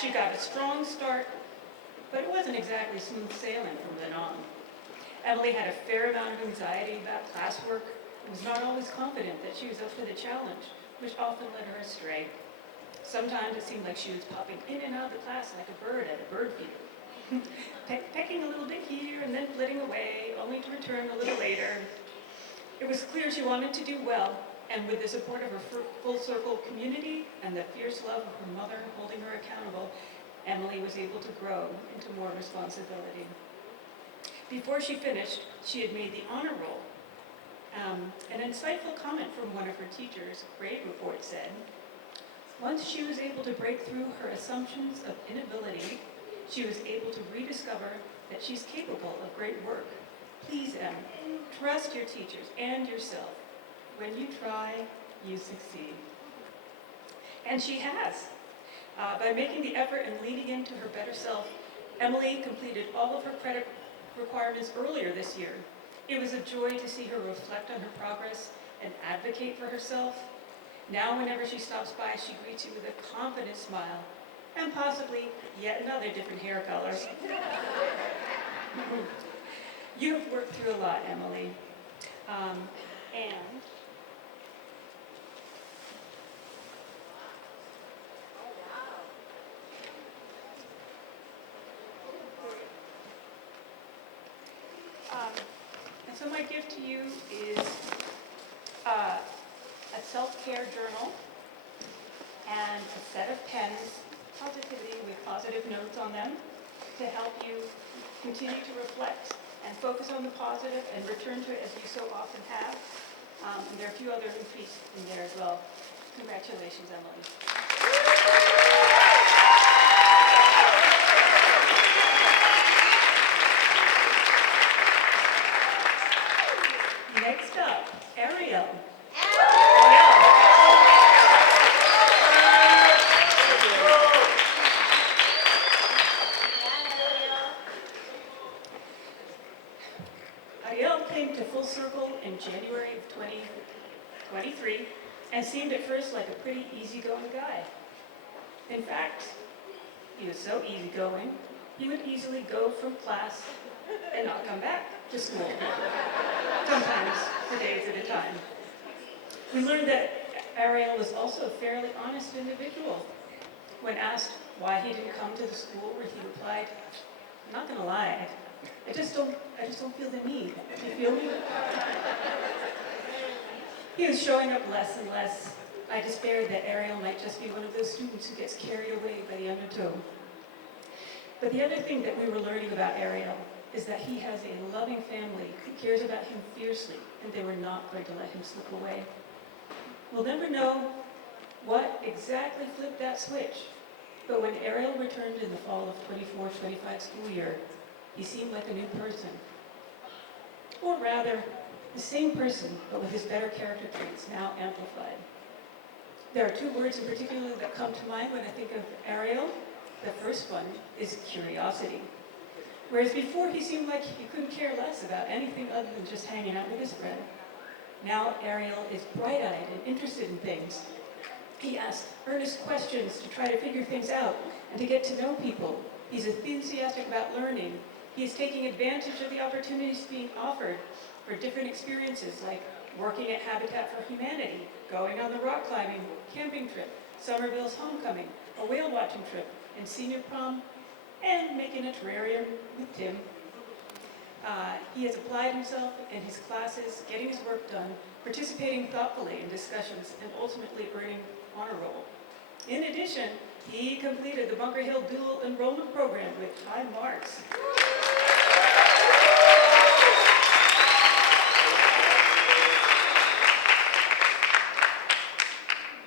She got a strong start, but it wasn't exactly smooth sailing from then on. Emily had a fair amount of anxiety about classwork and was not always confident that she was up for the challenge, which often led her astray. Sometimes it seemed like she was popping in and out of the class like a bird at a bird feeder, pecking a little bit here and then flitting away, only to return a little later. It was clear she wanted to do well, and with the support of her Full Circle community and the fierce love of her mother holding her accountable, Emily was able to grow into more responsibility. Before she finished, she had made the honor roll. An insightful comment from one of her teachers, grade report said, once she was able to break through her assumptions of inability, she was able to rediscover that she's capable of great work. Please, Em, trust your teachers and yourself. When you try, you succeed. And she has. By making the effort and leading into her better self, Emily completed all of her credit requirements earlier this year. It was a joy to see her reflect on her progress and advocate for herself. Now, whenever she stops by, she greets you with a confident smile and possibly yet another different hair color. You have worked through a lot, Emily. And so my gift to you is a self-care journal and a set of pens, positivity with positive notes on them, to help you continue to reflect and focus on the positive and return to it as you so often have. And there are a few other entries in there as well. Congratulations, Emily. Next up, Ariel. Ariel came to Full Circle in January of 2023 and seemed at first like a pretty easygoing guy. In fact, he was so easygoing, he would easily go from class and not come back to school, sometimes for days at a time. We learned that Ariel was also a fairly honest individual. When asked why he didn't come to the school, where he replied, "I'm not gonna lie, I just don't feel the need. Do you feel me?" He was showing up less and less. I despaired that Ariel might just be one of those students who gets carried away by the undertow. But the other thing that we were learning about Ariel is that he has a loving family who cares about him fiercely, and they were not going to let him slip away. We'll never know what exactly flipped that switch, but when Ariel returned in the fall of 24-25 school year, he seemed like a new person. Or rather, the same person, but with his better character traits now amplified. There are two words in particular that come to mind when I think of Ariel. The first one is curiosity. Whereas before he seemed like he couldn't care less about anything other than just hanging out with his friend. Now Ariel is bright-eyed and interested in things. He asks earnest questions to try to figure things out and to get to know people. He's enthusiastic about learning. He is taking advantage of the opportunities being offered for different experiences like working at Habitat for Humanity, going on the rock climbing camping trip, Somerville's homecoming, a whale watching trip, and senior prom, and making a terrarium with Tim. He has applied himself in his classes, getting his work done, participating thoughtfully in discussions, and ultimately earning honor roll. In addition, he completed the Bunker Hill Dual Enrollment Program with high marks.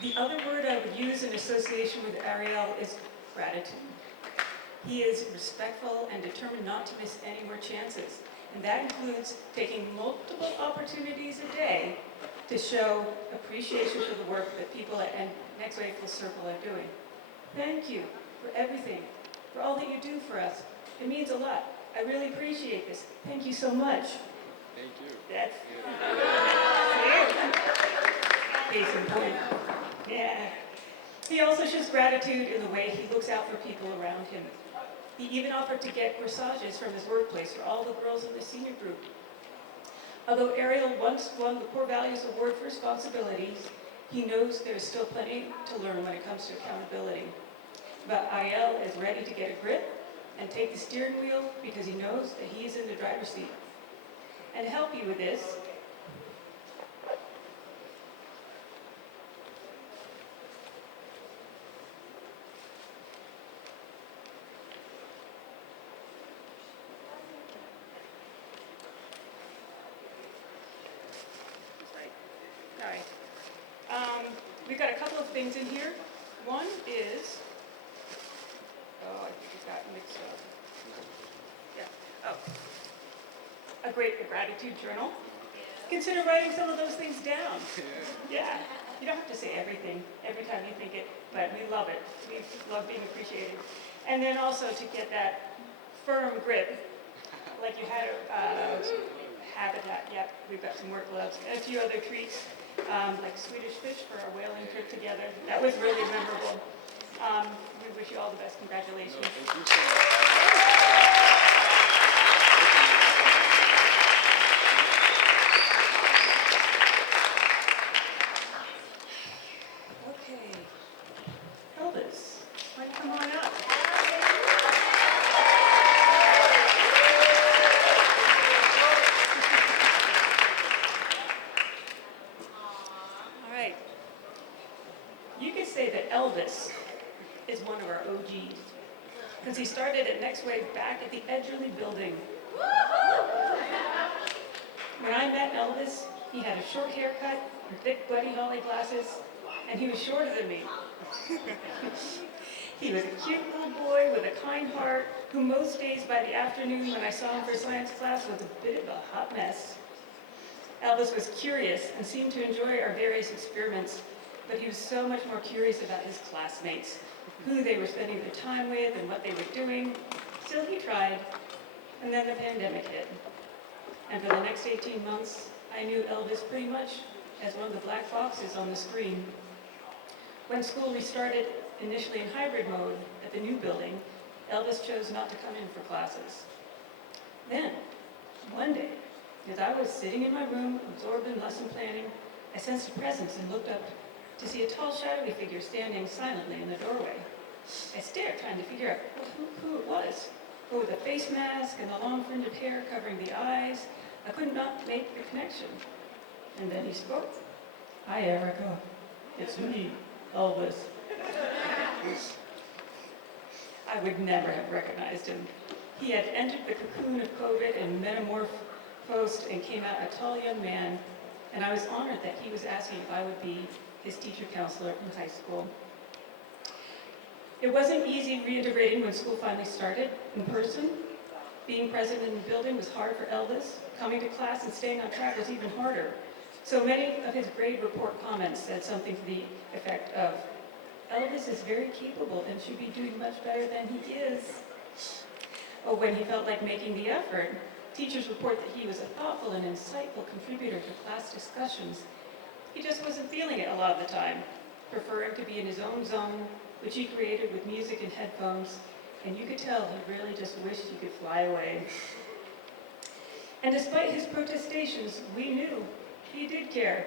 The other word I would use in association with Ariel is gratitude. He is respectful and determined not to miss any more chances. And that includes taking multiple opportunities a day to show appreciation for the work that people at Next Wave Full Circle are doing. Thank you for everything, for all that you do for us. It means a lot. I really appreciate this. Thank you so much. Thank you. That's case in point. Yeah. He also shows gratitude in the way he looks out for people around him. He even offered to get corsages from his workplace for all the girls in the senior group. Although Ariel once won the Core Values Award for responsibilities, he knows there's still plenty to learn when it comes to accountability. But Ariel is ready to get a grip and take the steering wheel because he knows that he is in the driver's seat. And to help you with this, we've got a couple of things in here. One is, I think it got mixed up. Yeah, a gratitude journal. Consider writing some of those things down. Yeah, you don't have to say everything every time you think it, but we love it. We love being appreciated. And then also to get that firm grip, like you had Habitat. Yep, we've got some work gloves and a few other treats. Like Swedish fish for our whaling trip together. That was really memorable. We wish you all the best. Congratulations. Thank you so much. Okay. Elvis, why don't you come on up? You could say that Elvis is one of our OGs, because he started at Next Wave back at the Edgerly building. When I met Elvis, he had a short haircut and thick Buddy Holly glasses, and he was shorter than me. He was a cute little boy with a kind heart, who most days by the afternoon when I saw him for science class was a bit of a hot mess. Elvis was curious and seemed to enjoy our various experiments, but he was so much more curious about his classmates, who they were spending their time with and what they were doing. Still he tried, and then the pandemic hit. And for the next 18 months, I knew Elvis pretty much as one of the black boxes on the screen. When school restarted, initially in hybrid mode at the new building, Elvis chose not to come in for classes. Then, one day, as I was sitting in my room, absorbed in lesson planning, I sensed a presence and looked up to see a tall, shadowy figure standing silently in the doorway. I stared, trying to figure out who it was. But with a face mask and the long fringed hair covering the eyes, I could not make the connection. And then he spoke. "Hi, Erica. It's me, Elvis." I would never have recognized him. He had entered the cocoon of COVID and metamorphosed and came out a tall young man, and I was honored that he was asking if I would be his teacher counselor in high school. It wasn't easy reintegrating when school finally started in person. Being present in the building was hard for Elvis. Coming to class and staying on track was even harder. So many of his grade report comments said something to the effect of, "Elvis is very capable and should be doing much better than he is." Or when he felt like making the effort, teachers report that he was a thoughtful and insightful contributor to class discussions. He just wasn't feeling it a lot of the time, preferring to be in his own zone, which he created with music and headphones, and you could tell he really just wished he could fly away. And despite his protestations, we knew he did care.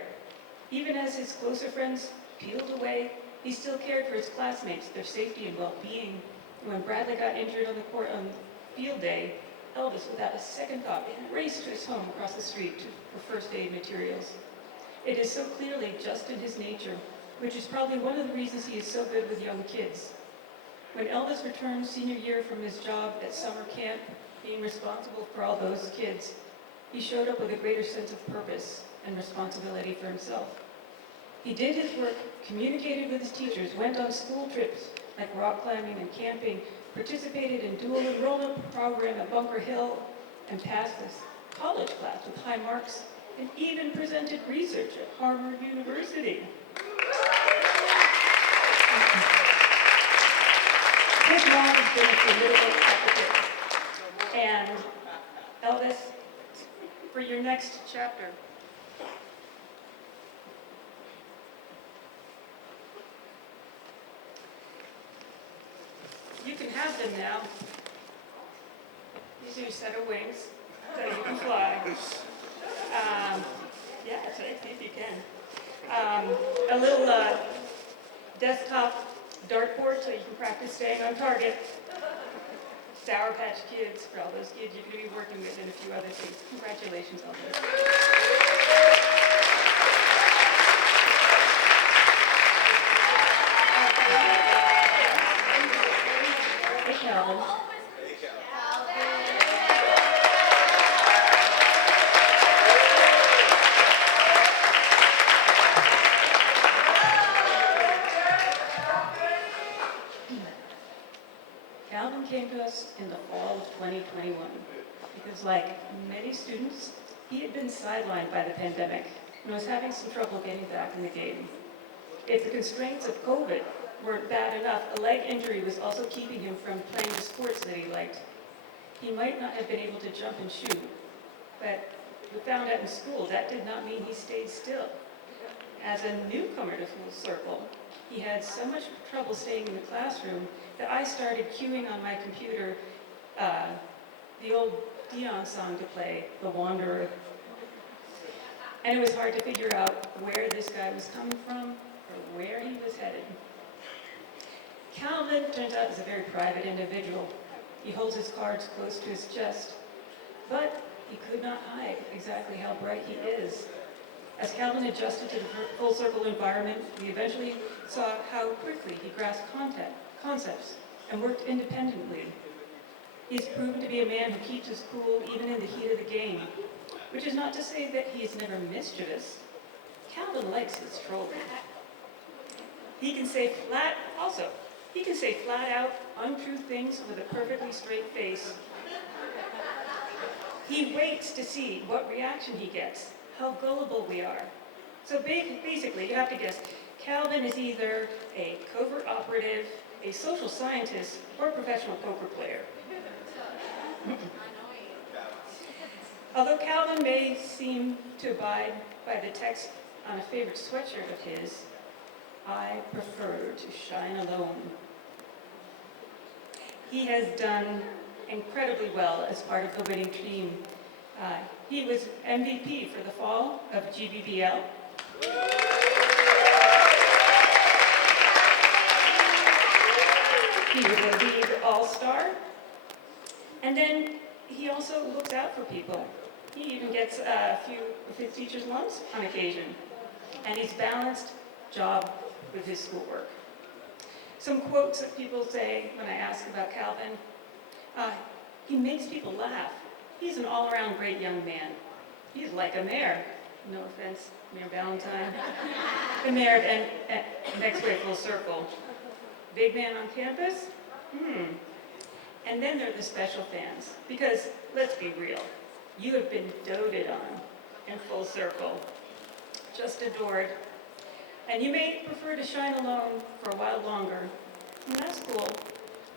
Even as his closer friends peeled away, he still cared for his classmates, their safety and well-being. And when Bradley got injured on the court on field day, Elvis, without a second thought, raced to his home across the street for first aid materials. It is so clearly just in his nature, which is probably one of the reasons he is so good with young kids. When Elvis returned senior year from his job at summer camp, being responsible for all those kids, he showed up with a greater sense of purpose and responsibility for himself. He did his work, communicated with his teachers, went on school trips like rock climbing and camping, participated in dual enrollment program at Bunker Hill, and passed this college class with high marks, and even presented research at Harvard University. His mom has been a formidable advocate. And Elvis, for your next chapter, you can have them now. These are your set of wings, so you can fly. Yeah, so if you can. A little desktop dartboard so you can practice staying on target. Sour Patch Kids for all those kids you're going to be working with, and a few other things. Congratulations on this. Hey, Calvin. Calvin came to us in the fall of 2021 because, like many students, he had been sidelined by the pandemic and was having some trouble getting back in the game. If the constraints of COVID weren't bad enough, a leg injury was also keeping him from playing the sports that he liked. He might not have been able to jump and shoot, but we found out in school that did not mean he stayed still. As a newcomer to Full Circle, he had so much trouble staying in the classroom that I started queuing on my computer the old Dion song to play, The Wanderer. And it was hard to figure out where this guy was coming from or where he was headed. Calvin, turns out, is a very private individual. He holds his cards close to his chest, but he could not hide exactly how bright he is. As Calvin adjusted to the Full Circle environment, we eventually saw how quickly he grasped concepts and worked independently. He has proven to be a man who keeps his cool even in the heat of the game, which is not to say that he is never mischievous. Calvin likes his trolling. He can say flat out, untrue things with a perfectly straight face. He waits to see what reaction he gets, how gullible we are. So basically, you have to guess, Calvin is either a covert operative, a social scientist, or a professional poker player. Although Calvin may seem to abide by the text on a favorite sweatshirt of his, I prefer to shine alone. He has done incredibly well as part of the winning team. He was MVP for the fall of GBBL. He was a league all-star. And then he also looks out for people. He even gets a few of his teachers' lumps on occasion. And he's balanced job with his schoolwork. Some quotes that people say when I ask about Calvin. He makes people laugh. He's an all-around great young man. He's like a mayor. No offense, Mayor Valentine. The mayor of Next Wave Full Circle. Big man on campus? And then there are the special fans. Because, let's be real, you have been doted on in Full Circle. Just adored. And you may prefer to shine alone for a while longer. And that's cool.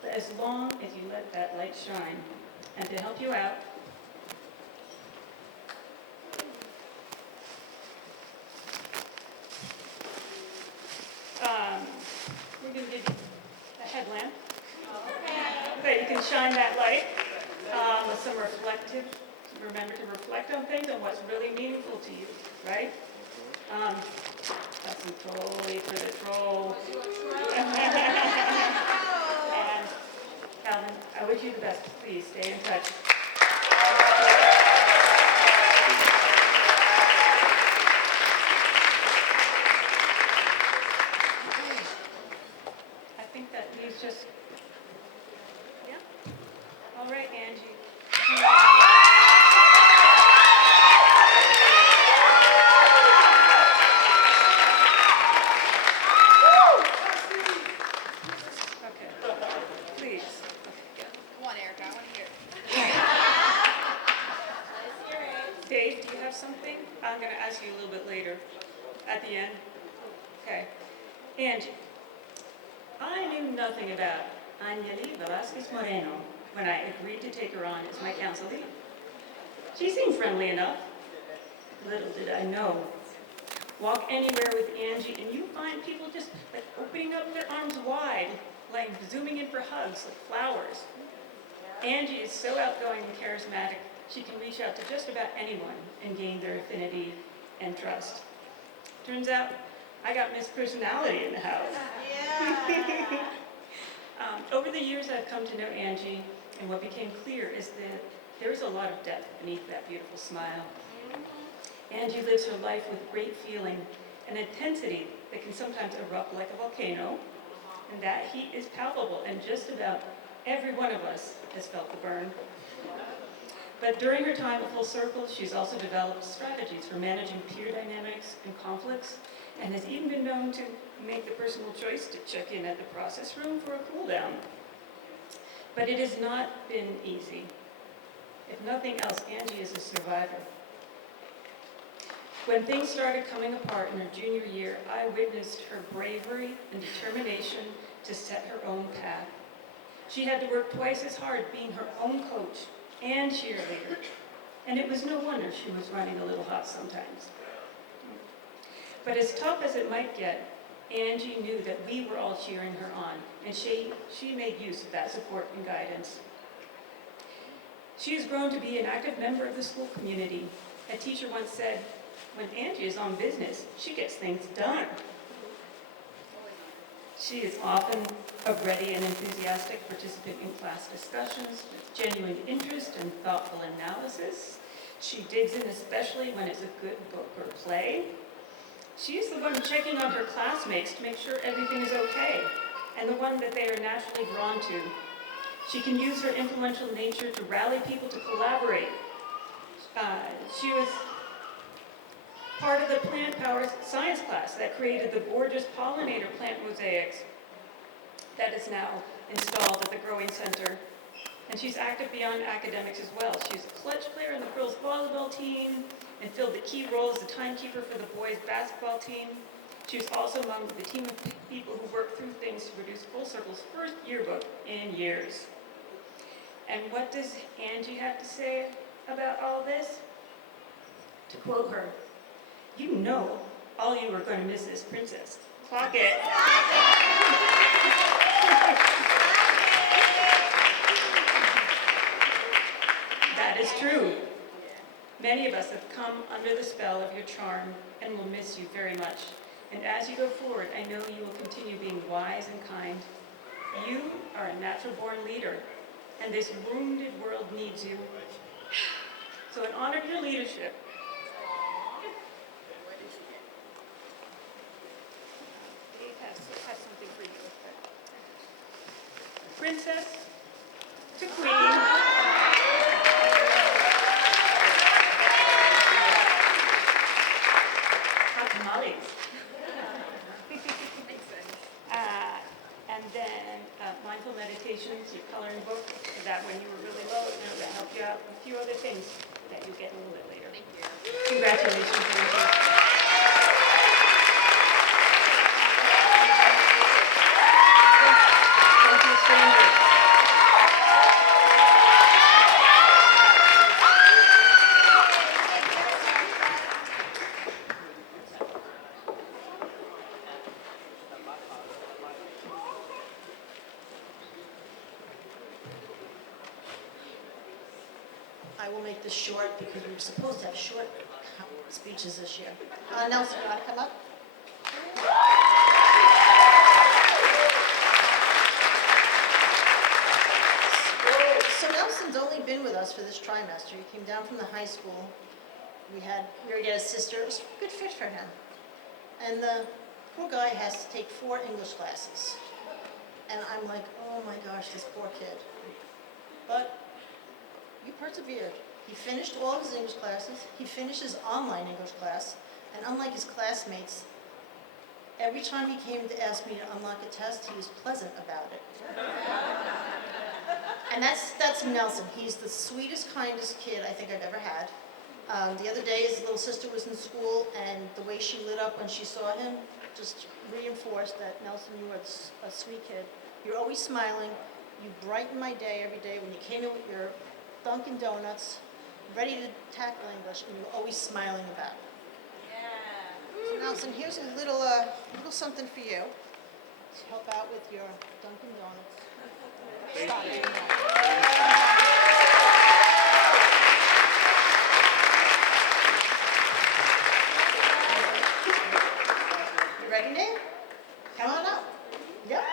But as long as you let that light shine. And to help you out, we're going to give you a headlamp. Okay, you can shine that light with some reflective. Remember to reflect on things and what's really meaningful to you, right? That's some trolley for the troll. And Calvin, I wish you the best. Please stay in touch. I think that leaves just, yeah? All right, Angie. Dave, do you have something? I'm going to ask you a little bit later, at the end. Okay. Angie, I knew nothing about Angeli Velasquez Moreno when I agreed to take her on as my counselee. She seemed friendly enough. Little did I know. Walk anywhere with Angie and you find people just like opening up their arms wide, like zooming in for hugs, like flowers. Angie is so outgoing and charismatic, she can reach out to just about anyone and gain their affinity and trust. Turns out, I got Miss Personality in the house. Yeah. Over the years, I've come to know Angie, and what became clear is that there is a lot of depth beneath that beautiful smile. Angie lives her life with great feeling and intensity that can sometimes erupt like a volcano, and that heat is palpable, and just about every one of us has felt the burn. But during her time at Full Circle, she's also developed strategies for managing peer dynamics and conflicts, and has even been known to make the personal choice to check in at the process room for a cool down. But it has not been easy. If nothing else, Angie is a survivor. When things started coming apart in her junior year, I witnessed her bravery and determination to set her own path. She had to work twice as hard being her own coach and cheerleader, and it was no wonder she was running a little hot sometimes. But as tough as it might get, Angie knew that we were all cheering her on, and she made use of that support and guidance. She has grown to be an active member of the school community. A teacher once said, when Angie is on business, she gets things done. She is often a ready and enthusiastic participant in class discussions with genuine interest and thoughtful analysis. She digs in especially when it's a good book or play. She is the one checking on her classmates to make sure everything is okay, and the one that they are naturally drawn to. She can use her influential nature to rally people to collaborate. She was part of the Plant Power science class that created the gorgeous pollinator plant mosaics that is now installed at the Growing Center. And she's active beyond academics as well. She's a clutch player in the girls' volleyball team and filled the key role as the timekeeper for the boys' basketball team. She was also among the team of people who worked through things to produce Full Circle's first yearbook in years. And what does Angie have to say about all this? To quote her, "You know all you are going to miss is Princess. Clock it. That is true. Many of us have come under the spell of your charm and will miss you very much. And as you go forward, I know you will continue being wise and kind. You are a natural-born leader, and this wounded world needs you. So in honor of your leadership, Dave has something for you. Princess to Queen. Hot tamales. And then mindful meditations, your coloring book, so that when you were really low, it'll help you out with a few other things that you'll get a little bit later. Thank you. Congratulations, Lindsay. Thank you, strangers. I will make this short because we were supposed to have short speeches this year. Nelson, you want to come up? So Nelson's only been with us for this trimester. He came down from the high school. We already had a sister. It was a good fit for him. And the poor guy has to take 4 English classes. And I'm like, oh my gosh, this poor kid. But he persevered. He finished all of his English classes. He finished his online English class. And unlike his classmates, every time he came to ask me to unlock a test, he was pleasant about it. And that's Nelson. He's the sweetest, kindest kid I think I've ever had. The other day, his little sister was in school, and the way she lit up when she saw him just reinforced that, Nelson, you are a sweet kid. You're always smiling. You brighten my day every day when you came in with your Dunkin' Donuts, ready to tackle English, and you're always smiling about it. Yeah. So Nelson, here's a little something for you to help out with your Dunkin' Donuts. Stop it. You ready, Nate? Come on up. Yep.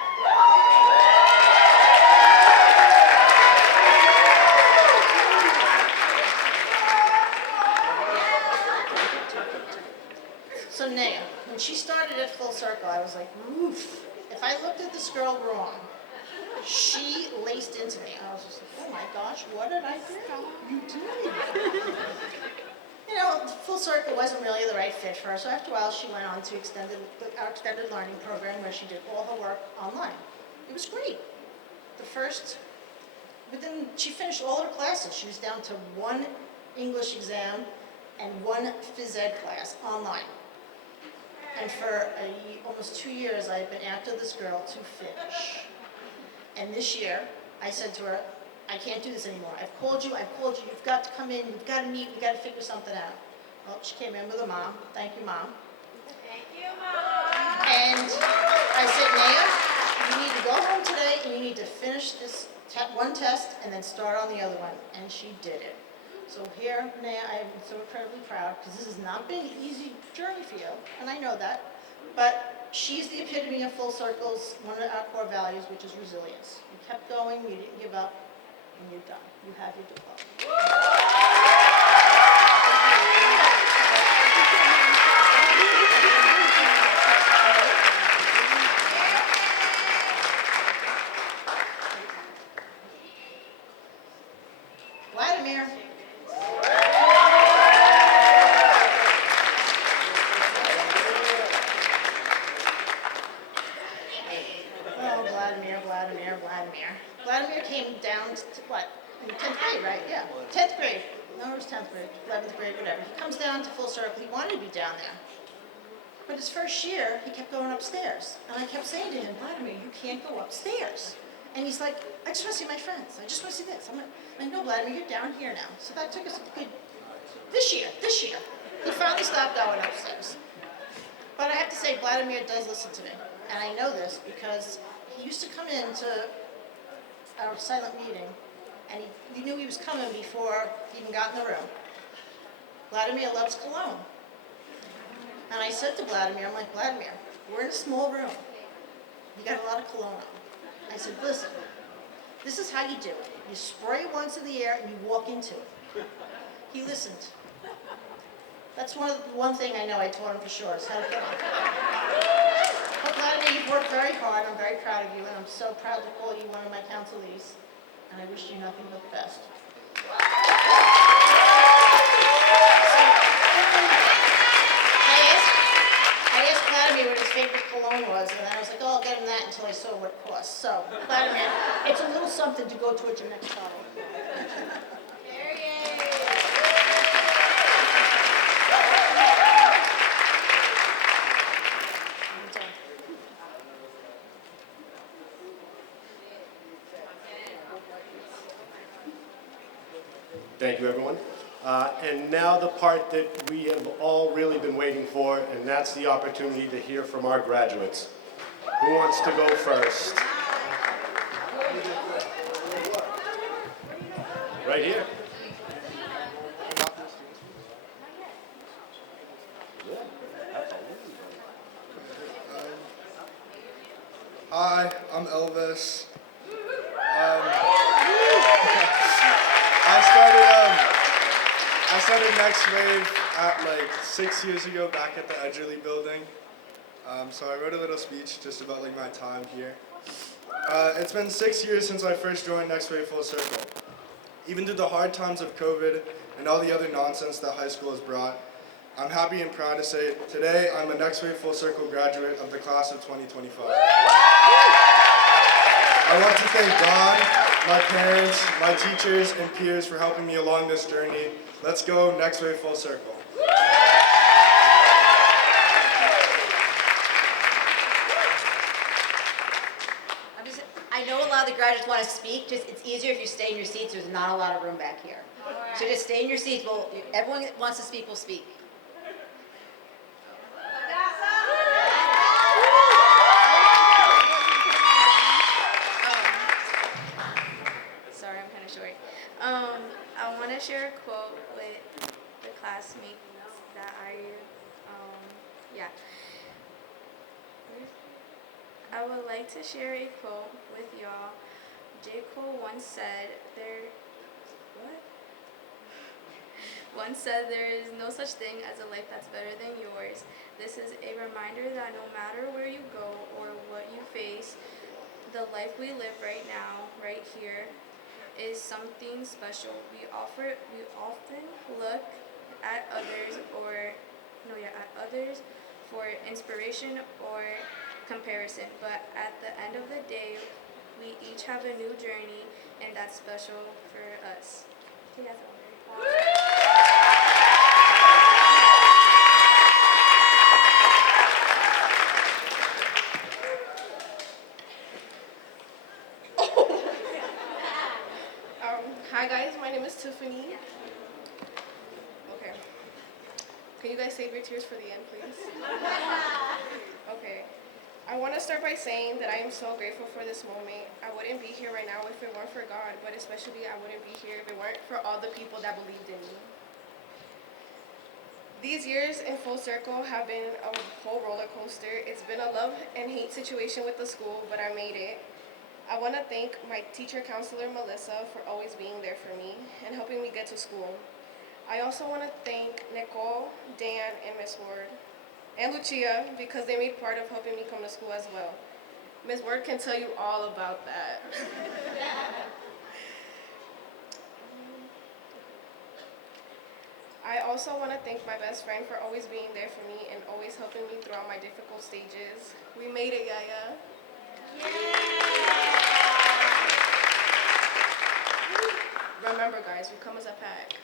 So Naya, when she started at Full Circle, I was like, oof. If I looked at this girl wrong, she laced into me. I was just like, oh my gosh, what did I do? You did. You know, Full Circle wasn't really the right fit for her, so after a while she went on to our extended learning program where she did all her work online. It was great. But then she finished all her classes. She was down to 1 English exam and 1 phys ed class online. And for almost 2 years, I've been after this girl to finish. And this year, I said to her, I can't do this anymore. I've called you, you've got to come in, we've got to meet, we've got to figure something out. Well, she came in with her mom. Thank you, Mom. Thank you, Mom. And I said, Naya, you need to go home today and you need to finish this one test and then start on the other one. And she did it. So here, Naya, I am so incredibly proud because this has not been an easy journey for you, and I know that. But she's the epitome of Full Circle's one of our core values, which is resilience. You kept going, you didn't give up, and you're done. You have your diploma. Vladimir. Vladimir came down to what? In 10th grade, right? Yeah. 10th grade. No, it was 10th grade, 11th grade, whatever. He comes down to Full Circle. He wanted to be down there. But his first year, he kept going upstairs. And I kept saying to him, Vladimir, you can't go upstairs. And he's like, I just want to see my friends. I just want to see this. I'm like, no, Vladimir, you're down here now. So that took us a good, this year, he finally stopped going upstairs. But I have to say, Vladimir does listen to me. And I know this because he used to come into our silent meeting, and we knew he was coming before he even got in the room. Vladimir loves cologne. And I said to Vladimir, I'm like, Vladimir, we're in a small room. You got a lot of cologne on. I said, listen, this is how you do it. You spray it once in the air and you walk into it. He listened. That's one thing I know I taught him for sure, is how to put on. But Vladimir, you've worked very hard. I'm very proud of you, and I'm so proud to call you one of my counselees. And I wish you nothing but the best. I asked Vladimir what his favorite cologne was, and I was like, oh, I'll get him that until I saw what it cost. So, Vladimir, it's a little something to go towards your next bottle. Thank you, everyone. And now the part that we have all really been waiting for, and that's the opportunity to hear from our graduates. Who wants to go first? Right here. Hi, I'm Elvis. I started Next Wave at like 6 years ago back at the Edgerly building. So I wrote a little speech just about like my time here. It's been 6 years since I first joined Next Wave Full Circle. Even through the hard times of COVID and all the other nonsense that high school has brought, I'm happy and proud to say today I'm a Next Wave Full Circle graduate of the class of 2025. I want to thank God, my parents, my teachers, and peers for helping me along this journey. Let's go Next Wave Full Circle. I know a lot of the graduates want to speak, just it's easier if you stay in your seats, there's not a lot of room back here. So just stay in your seats, everyone that wants to speak will speak. Sorry, I'm kind of short. I want to share a quote with the classmates that I would like to share a quote with y'all. J. Cole once said, there is no such thing as a life that's better than yours. This is a reminder that no matter where you go or what you face, the life we live right now, right here, is something special. We often look at others for inspiration or comparison, but at the end of the day, we each have a new journey, and that's special for us. I think that's all. Hi guys, my name is Tiffany. Okay. Can you guys save your tears for the end, please? Okay. I want to start by saying that I am so grateful for this moment. I wouldn't be here right now if it weren't for God, but especially I wouldn't be here if it weren't for all the people that believed in me. These years in Full Circle have been a whole roller coaster. It's been a love and hate situation with the school, but I made it. I want to thank my teacher counselor, Melissa, for always being there for me and helping me get to school. I also want to thank Nicole, Dan, and Miss Ward, and Lucia, because they made part of helping me come to school as well. Ms. Ward can tell you all about that. I also want to thank my best friend for always being there for me and always helping me throughout my difficult stages. We made it, Yaya. Remember, guys, we come as a pack.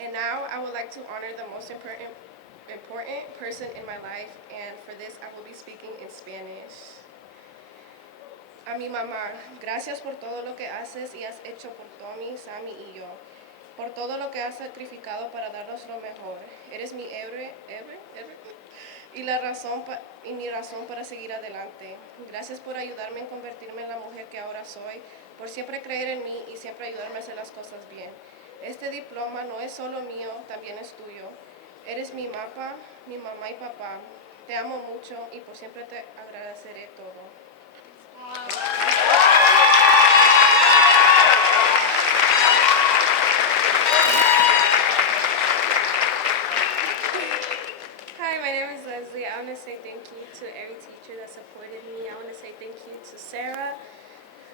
And now I would like to honor the most important person in my life, and for this I will be speaking in Spanish. A mi mamá, gracias por todo lo que haces y has hecho por Tommy, Sammy y yo. por todo lo que has sacrificado para darnos lo mejor. Eres mi héroe y y mi razón para seguir adelante. Gracias por ayudarme en convertirme en la mujer que ahora soy, por siempre creer en mí y siempre ayudarme a hacer las cosas bien. Este diploma no es solo mío, también es tuyo. Eres mi mapa, mi mamá y papá. Te amo mucho y por siempre te agradeceré todo. Hi, my name is Leslie. I want to say thank you to every teacher that supported me. I want to say thank you to Sarah,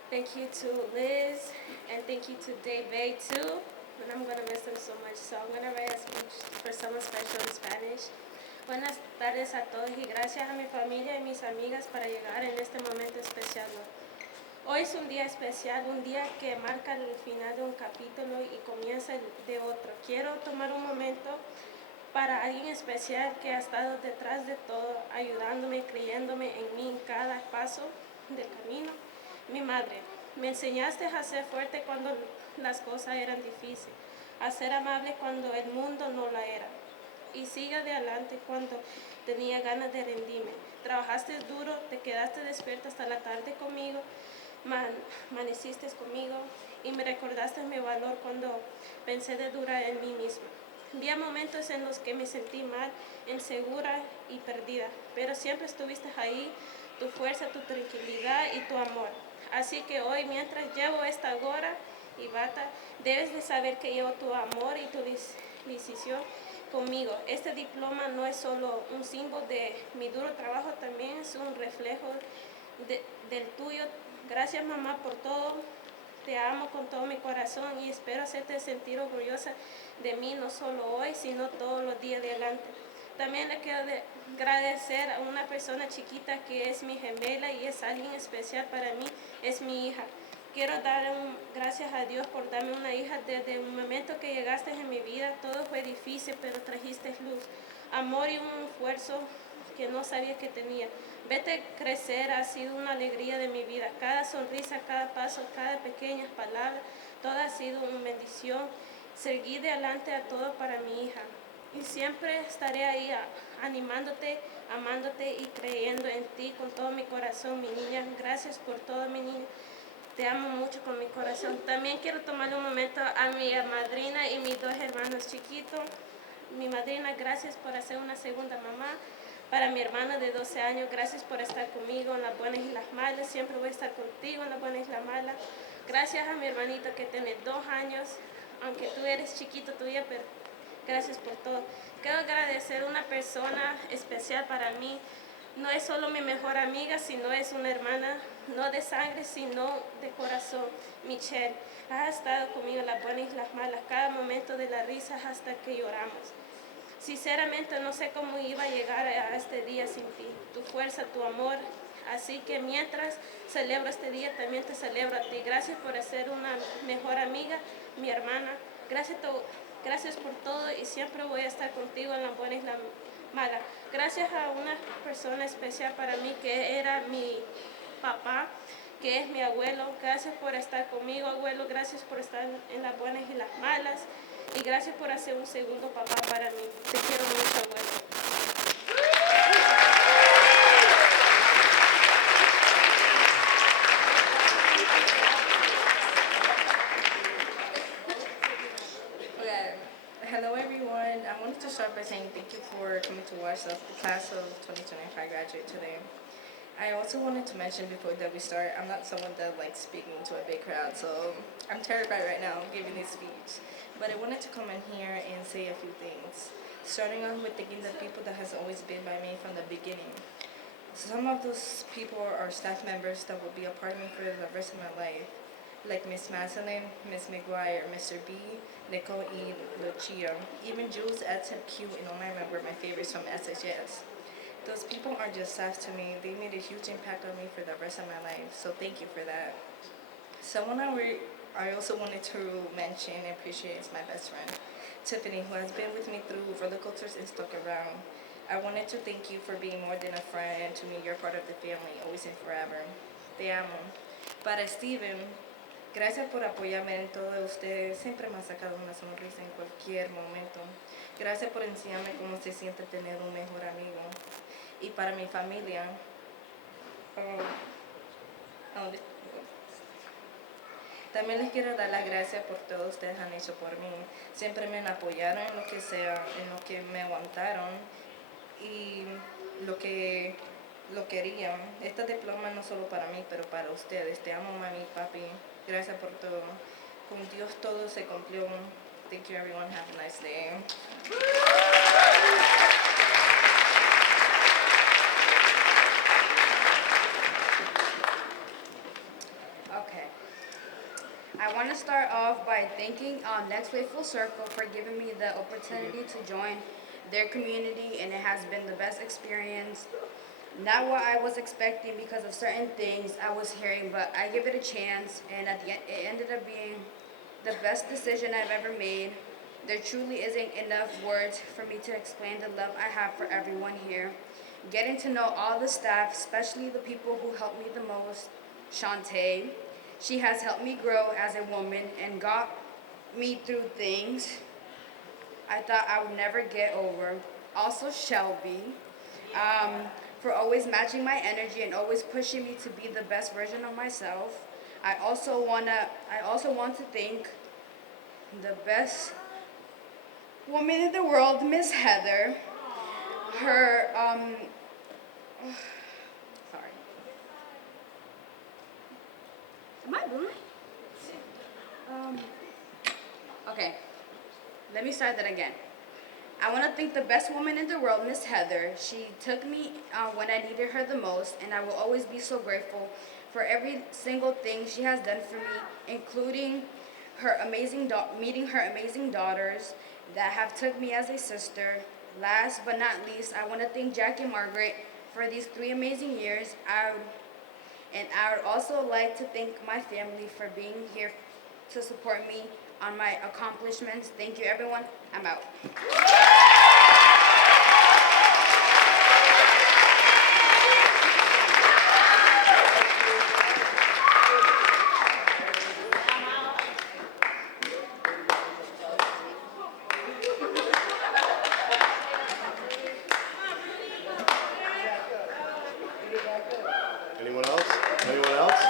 thank you to Liz, and thank you to Dave too. And I'm going to miss them so much, so I'm going to write a speech for someone special in Spanish. Buenas tardes a todos y gracias a mi familia y mis amigas para llegar en este momento especial. Hoy es un día especial, un día que marca el final de un capítulo y comienza el de otro. Quiero tomar un momento para alguien especial que ha estado detrás de todo, ayudándome, creyéndome en mí en cada paso del camino. Mi madre, me enseñaste a ser fuerte cuando las cosas eran difíciles, a ser amable cuando el mundo no lo era. Y sigue adelante cuando tenía ganas de rendirme. Trabajaste duro, te quedaste despierta hasta la tarde conmigo, amaneciste conmigo y me recordaste mi valor cuando pensé de durar en mí misma. Había momentos en los que me sentí mal, insegura y perdida, pero siempre estuviste ahí, tu fuerza, tu tranquilidad y tu amor. Así que hoy, mientras llevo esta gorra y bata, debes de saber que llevo tu amor y tu decisión conmigo. Este diploma no es solo un símbolo de mi duro trabajo, también es un reflejo del tuyo. Gracias, mamá, por todo. Te amo con todo mi corazón y espero hacerte sentir orgullosa de mí, no solo hoy, sino todos los días de adelante. También le quiero agradecer a una persona chiquita que es mi gemela y es alguien especial para mí, es mi hija. Quiero dar gracias a Dios por darme una hija. Desde el momento que llegaste en mi vida, todo fue difícil, pero trajiste luz, amor y un esfuerzo que no sabía que tenía. Vete crecer, ha sido una alegría de mi vida. Cada sonrisa, cada paso, cada pequeña palabra, todo ha sido una bendición. Seguí de adelante a todo para mi hija. Y siempre estaré ahí animándote, amándote y creyendo en ti con todo mi corazón, mi niña. Gracias por todo, mi niña. Te amo mucho con mi corazón. También quiero tomarle un momento a mi madrina y mis dos hermanos chiquitos. Mi madrina, gracias por hacer una segunda mamá. Para mi hermana de 12 años, gracias por estar conmigo en las buenas y las malas. Siempre voy a estar contigo en las buenas y las malas. Gracias a mi hermanito que tiene 2 años, aunque tú eres chiquito todavía, pero gracias por todo. Quiero agradecer a una persona especial para mí. No es solo mi mejor amiga, sino es una hermana, no de sangre, sino de corazón. Michelle, has estado conmigo en las buenas y las malas, cada momento de la risa hasta que lloramos. Sinceramente no sé cómo iba a llegar a este día sin ti, tu fuerza, tu amor. Así que mientras celebro este día, también te celebro a ti. Gracias por ser una mejor amiga, mi hermana. Gracias por todo y siempre voy a estar contigo en las buenas y las malas. Gracias a una persona especial para mí que era mi papá, que es mi abuelo. Gracias por estar conmigo, abuelo. Gracias por estar en las buenas y las malas. Y gracias por hacer un segundo papá para mí. Te quiero mucho, abuelo. Okay. Hello, everyone. I wanted to start by saying thank you for coming to watch the class of 2025 graduate today. I also wanted to mention before that we start, I'm not someone that likes speaking to a big crowd, so I'm terrified right now giving this speech. But I wanted to come in here and say a few things. Starting off with thanking the people that has always been by me from the beginning. Some of those people are staff members that will be a part of me for the rest of my life. Like Miss Maslin, Miss McGuire, Mr. B, Nicole E, Lucia, even Jules, Edson, Q, and all my member, my favorites from SHS. Those people aren't just staff to me, they made a huge impact on me for the rest of my life, so thank you for that. Someone I also wanted to mention and appreciate is my best friend, Tiffany, who has been with me through roller coasters and stuck around. I wanted to thank you for being more than a friend to me. You're part of the family, always and forever. Te amo. Para Steven, Gracias por apoyarme en todo ustedes. Siempre me ha sacado una sonrisa en cualquier momento. Gracias por enseñarme cómo se siente tener un mejor amigo. Y para mi familia, también les quiero dar las gracias por todo que ustedes han hecho por mí. Siempre me apoyaron en lo que sea, en lo que me aguantaron y lo que lo querían. Este diploma no solo para mí, pero para ustedes. Te amo, mami, papi. Gracias por todo. Con Dios todo se cumplió. Thank you, everyone. Have a nice day. Okay. I want to start off by thanking Next Wave Full Circle for giving me the opportunity to join their community, and it has been the best experience. Not what I was expecting because of certain things I was hearing, but I give it a chance, and at the end, it ended up being the best decision I've ever made. There truly isn't enough words for me to explain the love I have for everyone here. Getting to know all the staff, especially the people who helped me the most. Shantae, she has helped me grow as a woman and got me through things I thought I would never get over. Also Shelby, for always matching my energy and always pushing me to be the best version of myself. I also want to thank the best woman in the world, Miss Heather. Her sorry. Am I blind? Okay. Let me start that again. I want to thank the best woman in the world, Miss Heather. She took me when I needed her the most, and I will always be so grateful for every single thing she has done for me, including her meeting her amazing daughters that have took me as a sister. Last but not least, I want to thank Jack and Margaret for these 3 amazing years. I would also like to thank my family for being here to support me on my accomplishments. Thank you, everyone. I'm out. Anyone else? Anyone else?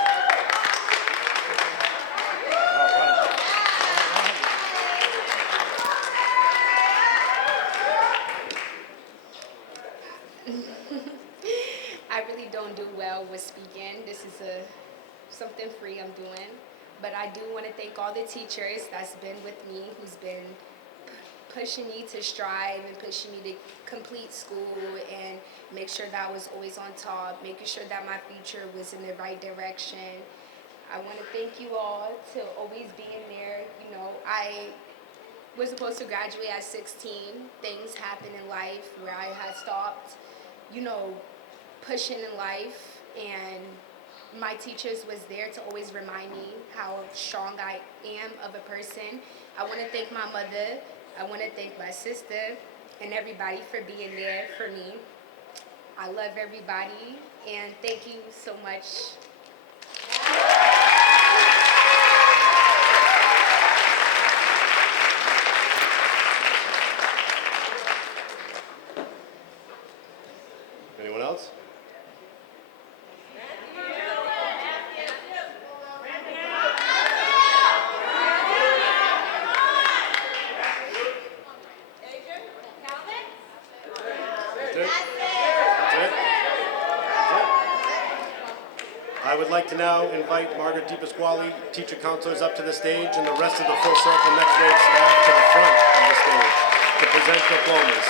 I really don't do well with speaking. This is something free I'm doing. But I do want to thank all the teachers that's been with me, who's been pushing me to strive and pushing me to complete school and make sure that I was always on top, making sure that my future was in the right direction. I want to thank you all to always being there. You know, I was supposed to graduate at 16. Things happened in life where I had stopped, you know, pushing in life, and my teachers was there to always remind me how strong I am of a person. I want to thank my mother. I want to thank my sister and everybody for being there for me. I love everybody, and thank you so much. Anyone else? I would like to now invite Margaret DePasquale, teacher counselors, up to the stage, and the rest of the Full Circle Next Wave staff to the front of the stage to present diplomas.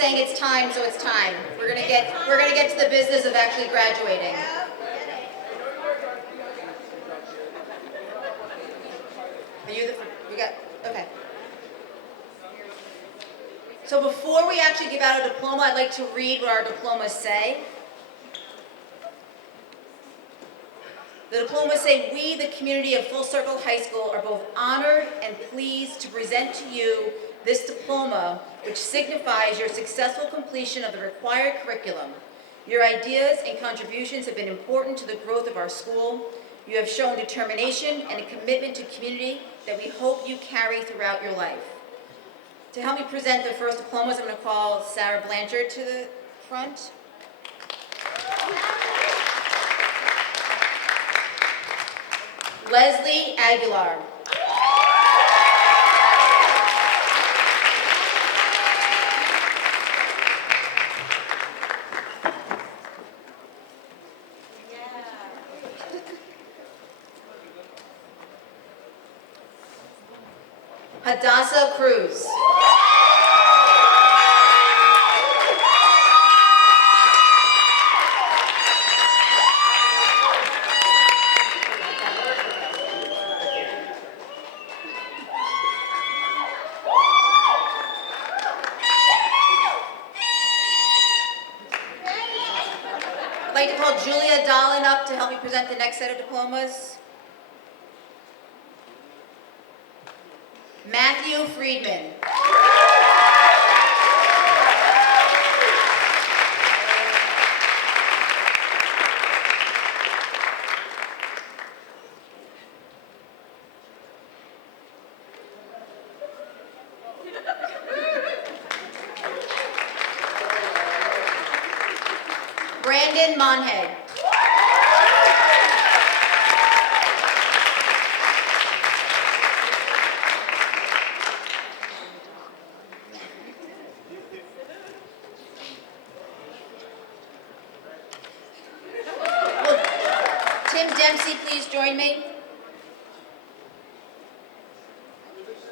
saying it's time, so it's time. We're gonna get to the business of actually graduating. Are you we got, okay. So before we actually give out a diploma, I'd like to read what our diplomas say. The diplomas say, we, the community of Full Circle High School, are both honored and pleased to present to you this diploma, which signifies your successful completion of the required curriculum. Your ideas and contributions have been important to the growth of our school. You have shown determination and a commitment to community that we hope you carry throughout your life. To help me present the first diplomas, I'm going to call Sarah Blanchard to the front. Leslie Aguilar. Hadassah Cruz. I'd like to call Julia Dolan up to help me present the next set of diplomas. Matthew Friedman. Brandon Monhead. Tim Dempsey, please join me.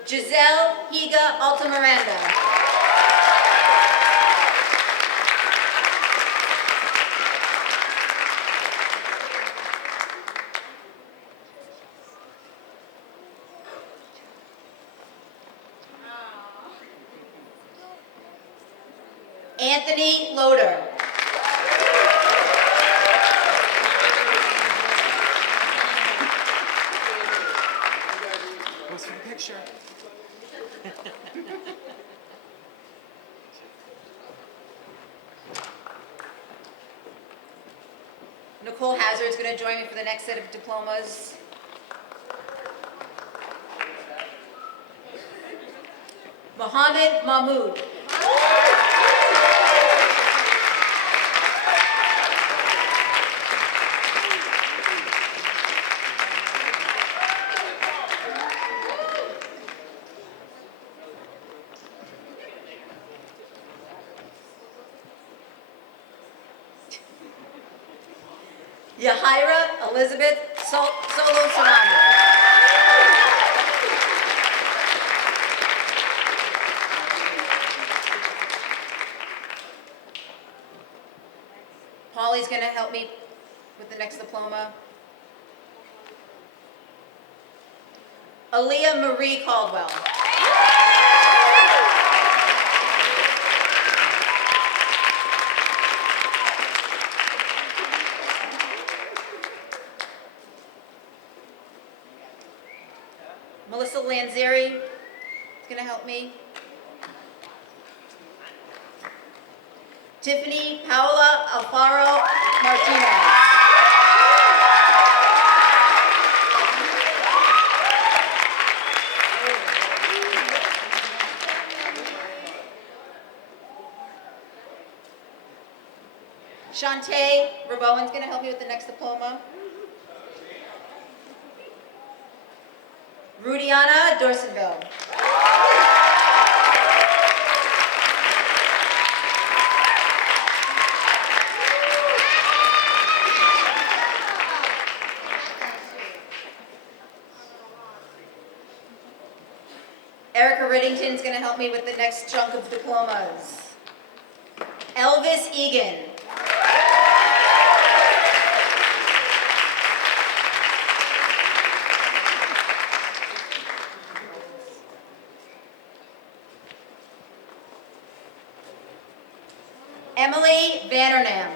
Giselle Higa Altamiranda. Anthony Loader. Pose for the picture. Nicole Hazard's going to join me for the next set of diplomas. Mohammed Mahmood. Yahaira Elizabeth Solo Serrano. Polly's going to help me with the next diploma. Aaliyah Marie Caldwell. Melissa Lanzeri is going to help me. Tiffany Paola Alfaro Martinez. Shantae Rabowen's going to help me with the next diploma. Rudiana Dorsonville. Erica Riddington's going to help me with the next chunk of diplomas. Elvis Egan. Emily Vandernam.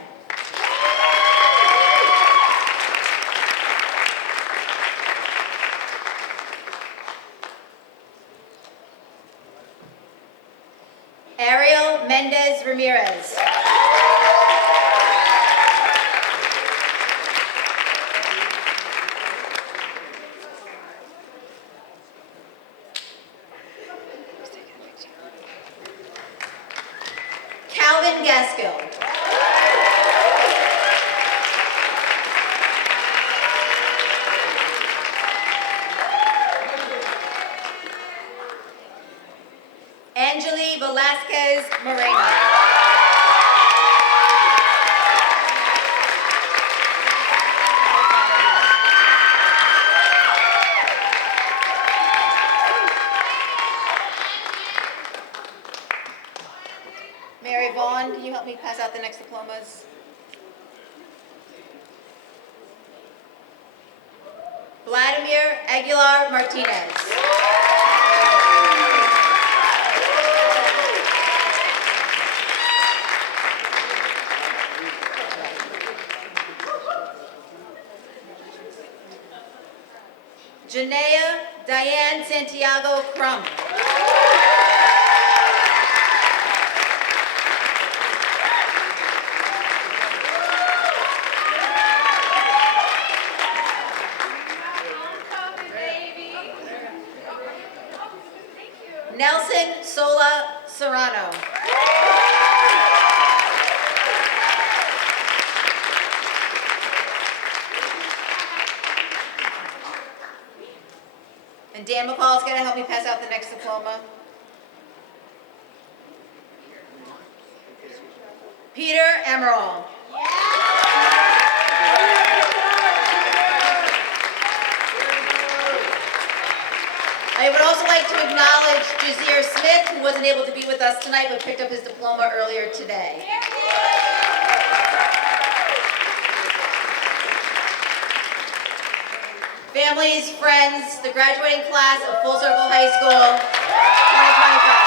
Ariel Mendez Ramirez. Calvin Gaskill. Angeli Velasquez Moreno. Mary Vaughn, can you help me pass out the next diplomas? Vladimir Aguilar Martinez. Janaea Diane Santiago Crump. Nelson Sola Serrano. And Dan McCall's going to help me pass out the next diploma. Peter Emerald. I would also like to acknowledge Jazir Smith, who wasn't able to be with us tonight but picked up his diploma earlier today. Families, friends, the graduating class of Full Circle High School 2025.